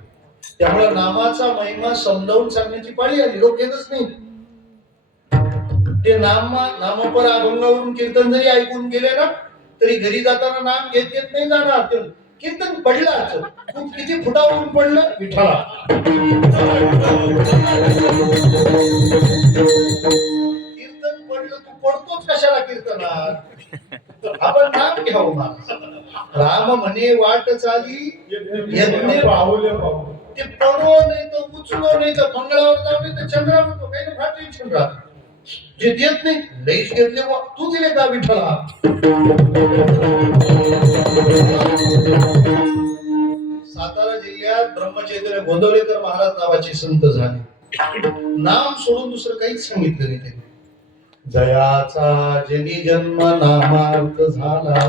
त्यामुळे नामाचा महिमा समजावून सांगण्याची पाळी आली. लोक घेतच नाही. ते नामपर अभंगावरून कीर्तन जरी ऐकून गेले ना तरी घरी जाताना नाम घेत घेत नाही जाणार. कीर्तन पडलाच, तू किती फुटावरून पडलं विठ्ठला. कीर्तन पडलं तू पडतोच कशाला कीर्तनात? आपण नाम घ्यावं. माणूस राम म्हणे वाट चाली यज्ञ पाहुले पाहू. ते पडो नाही तर उचलो नाही तर मंगळावर जाऊ नाही तर चंद्रावर जाऊ, काही फार टेन्शन राहत. जे देत नाही लईच घेतले तू दिले का विठ्ठला? सातारा जिल्ह्यात ब्रह्मचैतन्य गोंदवलेकर महाराज नावाचे संत झाले. नाम सोडून दुसरं काहीच सांगितलं नाही त्यांनी. जयाचा जनी जन्म नामार्थ झाला,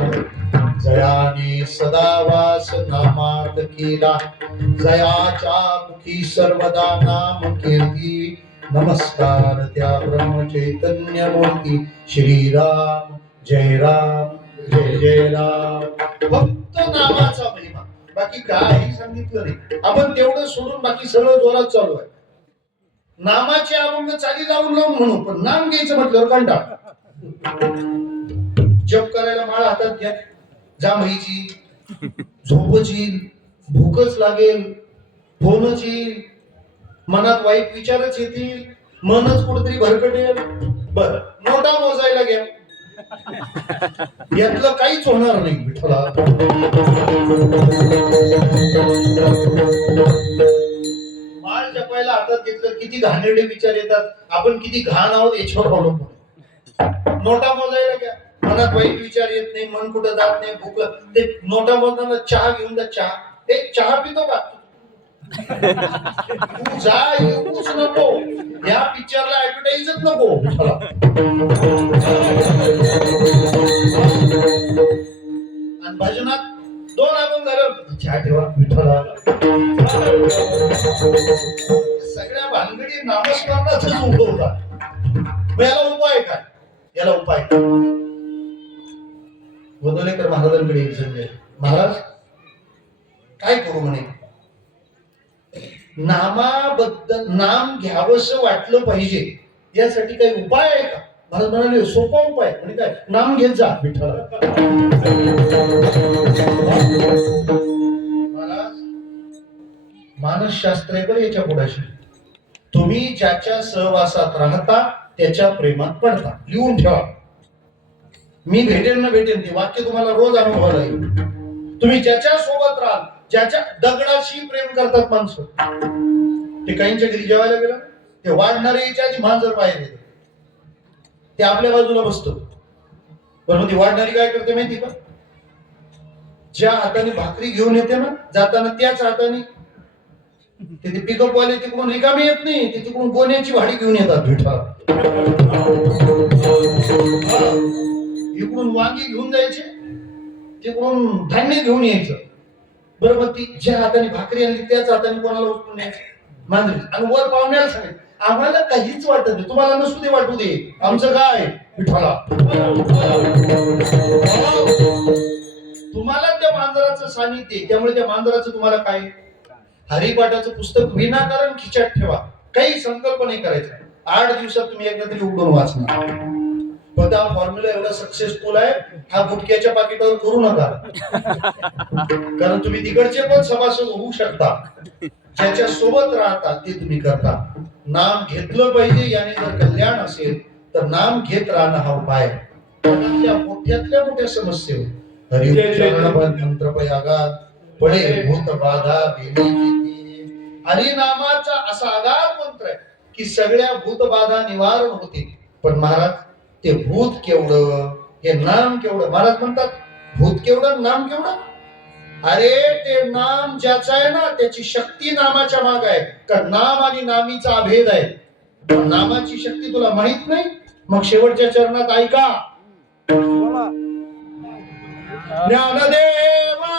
जयाने सदावास नामार्थ केला, जयाच्या मुखी सर्वदा नाम कीर्ती. नमस्कार त्या ब्रह्म चैतन्य मूर्ती. श्रीराम जय राम जय जय राम. फक्त नामाचा महिमा. बाकी काही सांगितलं नाही. आपण तेवढं सोडून बाकी सगळं जोरात चालू आहे. नामाचे अभंग चाली लावून लावून म्हणू, पण नाम घ्यायचं म्हटल्यावर कंटाळ. जप करायला माळ हातात घ्या, जांभईची झोपच येईल, भूकच लागेल, फोनच येईल, मनात वाईट विचारच येतील, मनच कुठेतरी भरकटेल. बर, नोटा मोजायला घ्या, यातलं काहीच होणार नाही विठ्ठला. माळ जपायला हातात घेतलं, किती घाणेरडे विचार येतात, आपण किती घाण आहोत याच्यावर अवलंबून. नोटा मोजायला घ्या, मनात वाईट विचार येत नाही, मन कुठं जात नाही, भूक ते नोटा मोजताना चहा घेऊन जा. चहा, हे चहा पितो का तू? जा, येऊच नको, या पिक्चरला ऍडव्हर्टाईजच नको. आणि भजनात 2 अभंग झालं, चहा ठेवा विठ्ठला. सगळ्या भानगडी नामस्मरणाच उभवतात. याला उपाय काय? याला उपाय गोंदवलेकर महाराजांकडे एक जण गेले. महाराज काय करू म्हणे, नामाबद्दल नाम घ्यावंसं वाटलं पाहिजे, यासाठी काही उपाय आहे का? महाराज म्हणाले सोपा उपाय. म्हणजे काय? नाम घेत जा विठ्ठला. महाराज मानसशास्त्र आहे बरं याच्या पुढाशी. तुम्ही ज्याच्या सहवासात राहता त्याच्या प्रेमात पडता. लिहून ठेवा. मी भेटेन ना भेटेन ते वाक्य तुम्हाला रोज अनुभवायला येईल. तुम्ही ज्याच्या सोबत राहाल, ज्याच्या दगडाशी प्रेम करतात माणसं. ते काहींच्या घरी जेवायला गेलं, ते वाढणारे याच्या आधी मांजर बाहेर येतं, ते आपल्या बाजूला बसतो. पण ती वाढणारी काय करते माहिती का? ज्या हाताने भाकरी घेऊन येते ना, जाताना त्याच हाताने ते पिकअप वाले तिकडून रिकामी येत नाही, ते तिकडून गोण्याची भाडी घेऊन येतात भेटा. इकडून वांगी घेऊन जायचे, तिकडून धान्य घेऊन यायचं. बरोबर, ती ज्या हाताने भाकरी आणली त्याच हाताने कोणाला उचलून यायचं मांजरी. आणि वर पाहुण्याला सांगायचं आम्हाला काहीच वाटत नाही, तुम्हाला नसू दे वाटू दे, आमचं काय विठ्ठला. तुम्हाला त्या मांजराचं सानिध्य, त्यामुळे त्या मांजराचं तुम्हाला काय. हरिपाठाचं पुस्तक विनाकारण खिचात ठेवा, काही संकल्प नाही करायचा. 8 दिवसात तुम्ही एकदा तरी उघडून वाचणार. पण हा फॉर्म्युला एवढा सक्सेसफुल आहे, हा गुटख्याच्या पाकिटावर करू नका. कारण तुम्ही तिकडचे पण सभासद होऊ शकता. ज्याच्या सोबत राहता ते तुम्ही करता. नाम घेतलं पाहिजे, याने जर कल्याण असेल तर नाम घेत राहणं हा उपाय. मोठ्यातल्या मोठ्या समस्येवर मंत्रपयागात पळे भूत बाधा हरिनामाचा असा आगाध मंत्र आहे की सगळ्या भूतबाधा निवारण होते. पण महाराज ते भूत केवढं, हे नाम केवढं. महाराज म्हणतात भूत केवढं, नाम केवढं. अरे ते नाम ज्याचं आहे ना, त्याची शक्ती नामाच्या माग आहे. कारण नाम आणि नामीचा अभेद आहे. नामाची शक्ती तुला माहित नाही, मग शेवटच्या चरणात ऐका. ज्ञानदेवा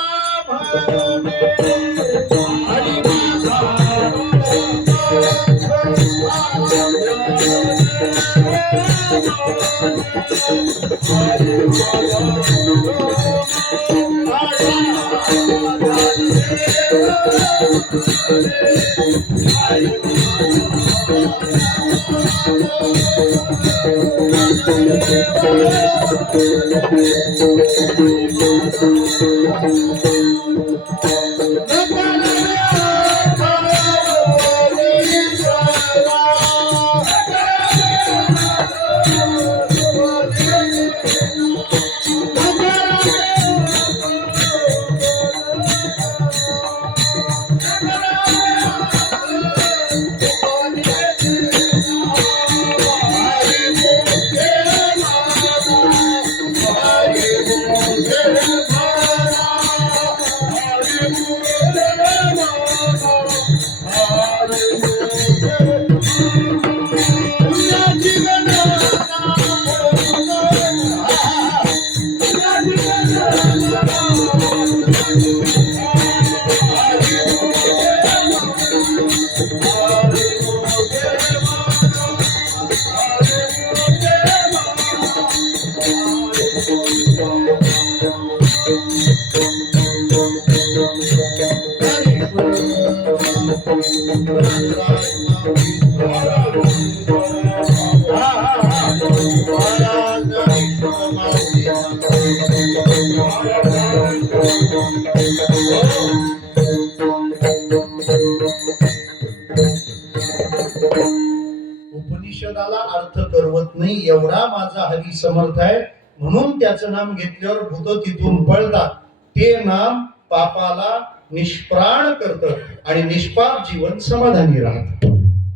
उपनिषदाला अर्थ करवत नाही एवढा माझा हरी समर्थ आहे, म्हणून त्याचं नाम घेतल्यावर भूत तिथून पळतात. ते नाम पापाला निष्प्राण करत आणि निष्पाप जीवन समाधानी राहत.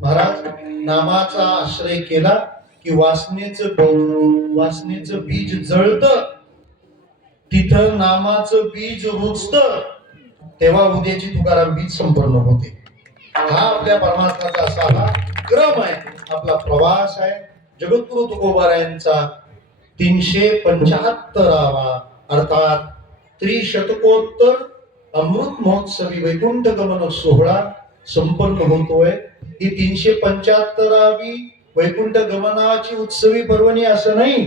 महाराज, नामाचा आश्रय केला की वासनेचं बीज जळतं, तिथं नामाचं बीज रुजतं, तेव्हा उद्याची तुकाराम बीज संपन्न होते. हा आपल्या परमात्माचा असा हा क्रम आहे, आपला प्रवास आहे. जगद्गुरु तुकोबारायांचा 375वा अर्थात त्रिशतकोत्तर अमृत महोत्सवी वैकुंठ गमन सोहळा संपन्न होतोय. ही 375वी वैकुंठ गमनाची उत्सवी पर्वणी असं नाही,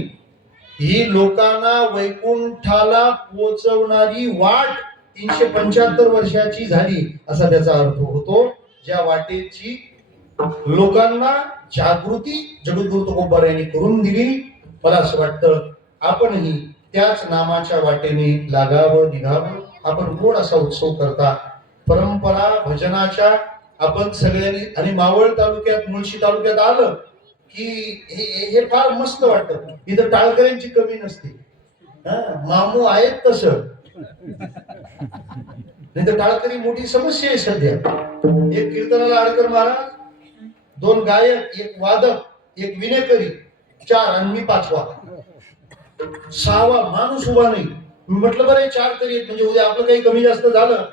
ही लोकांना वैकुंठाला पोहोचवणारी वाट 375 वर्षाची झाली असा त्याचा अर्थ होतो. ज्या वाटेची लोकांना जागृती जगद्गुरु तुकोबार यांनी करून दिली, मला असं वाटतं आपणही त्याच नामाच्या वाटेने लागावं, निघावं. आपण गोड असा उत्सव करता, परंपरा भजनाच्या आपण सगळ्यांनी. आणि मावळ तालुक्यात, मुळशी तालुक्यात आलं की हे फार मस्त वाटतं. इथं टाळकऱ्यांची कमी नसते. मामू आहेत तसं, नाही तर टाळकरी मोठी समस्या आहे सध्या. एक कीर्तनाला आडकर महाराज, 2 गायक, 1 वादक, 1 विनेकरी, 4 आणि मी 5वा, 6वा माणूस उभा नाही. मी म्हटलं बरं 4 तरी आहेत, म्हणजे उद्या आपलं काही कमी जास्त झालं.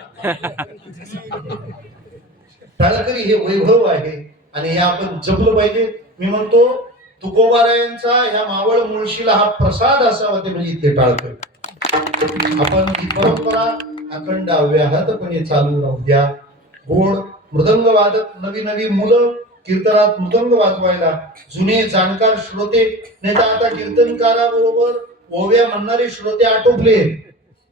टाळकरी हे वैभव आहे आणि हे आपण जपलं पाहिजे. मी म्हणतो तुकोबारायांचा ह्या मावळ मुळशीला हा प्रसाद असावा, ते म्हणजे इथे टाळकरी. आपण ही परंपरा अखंड अव्याहतपणे चालू राहू द्या. गोड मृदंग वादक, नवी नवी मुलं कीर्तनात मृदंग वाजवायला, जुने जाणकार श्रोते, नाही तर आता कीर्तनकाराबरोबर ओव्या म्हणणारे श्रोते आटोपले.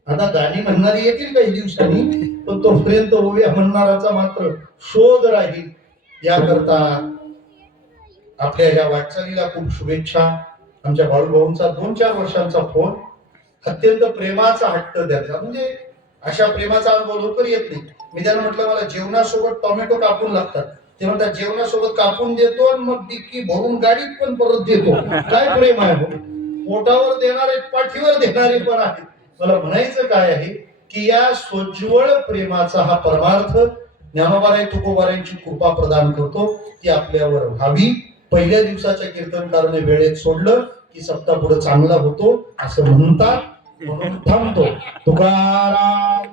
आता गाणी म्हणणारी येतील काही दिवसांनी, पण तोपर्यंत ओव्या म्हणणाराचा मात्र शोध राहील. याकरता आपल्या या वाटचालीला खूप शुभेच्छा. आमच्या बाळूभाऊंचा 2-4 वर्षांचा फोन, अत्यंत प्रेमाचा हट्ट द्यायचा, म्हणजे अशा प्रेमाचा अनुभव लवकर येत नाही. मी त्यांना म्हटलं मला जेवणासोबत टोमॅटो कापून लागतात. ते म्हणतात जेवणासोबत कापून देतो आणि मग डिक्की भरून गाडीत पण परत देतो. काय प्रेम आहे हो. पोटावर देणारे, पाठीवर देणारे पण आहेत. मला म्हणायचं काय आहे की या सोज्वळ प्रेमाचा हा परमार्थ ज्ञानोबाराय तुकोबारायांची कृपा प्रदान करतो, ती आपल्यावर व्हावी. पहिल्या दिवसाच्या कीर्तनकाराने वेळेत सोडलं की सप्ताह पुढे चांगला होतो असं म्हणतात, म्हणून थांबतो. तुकाराम.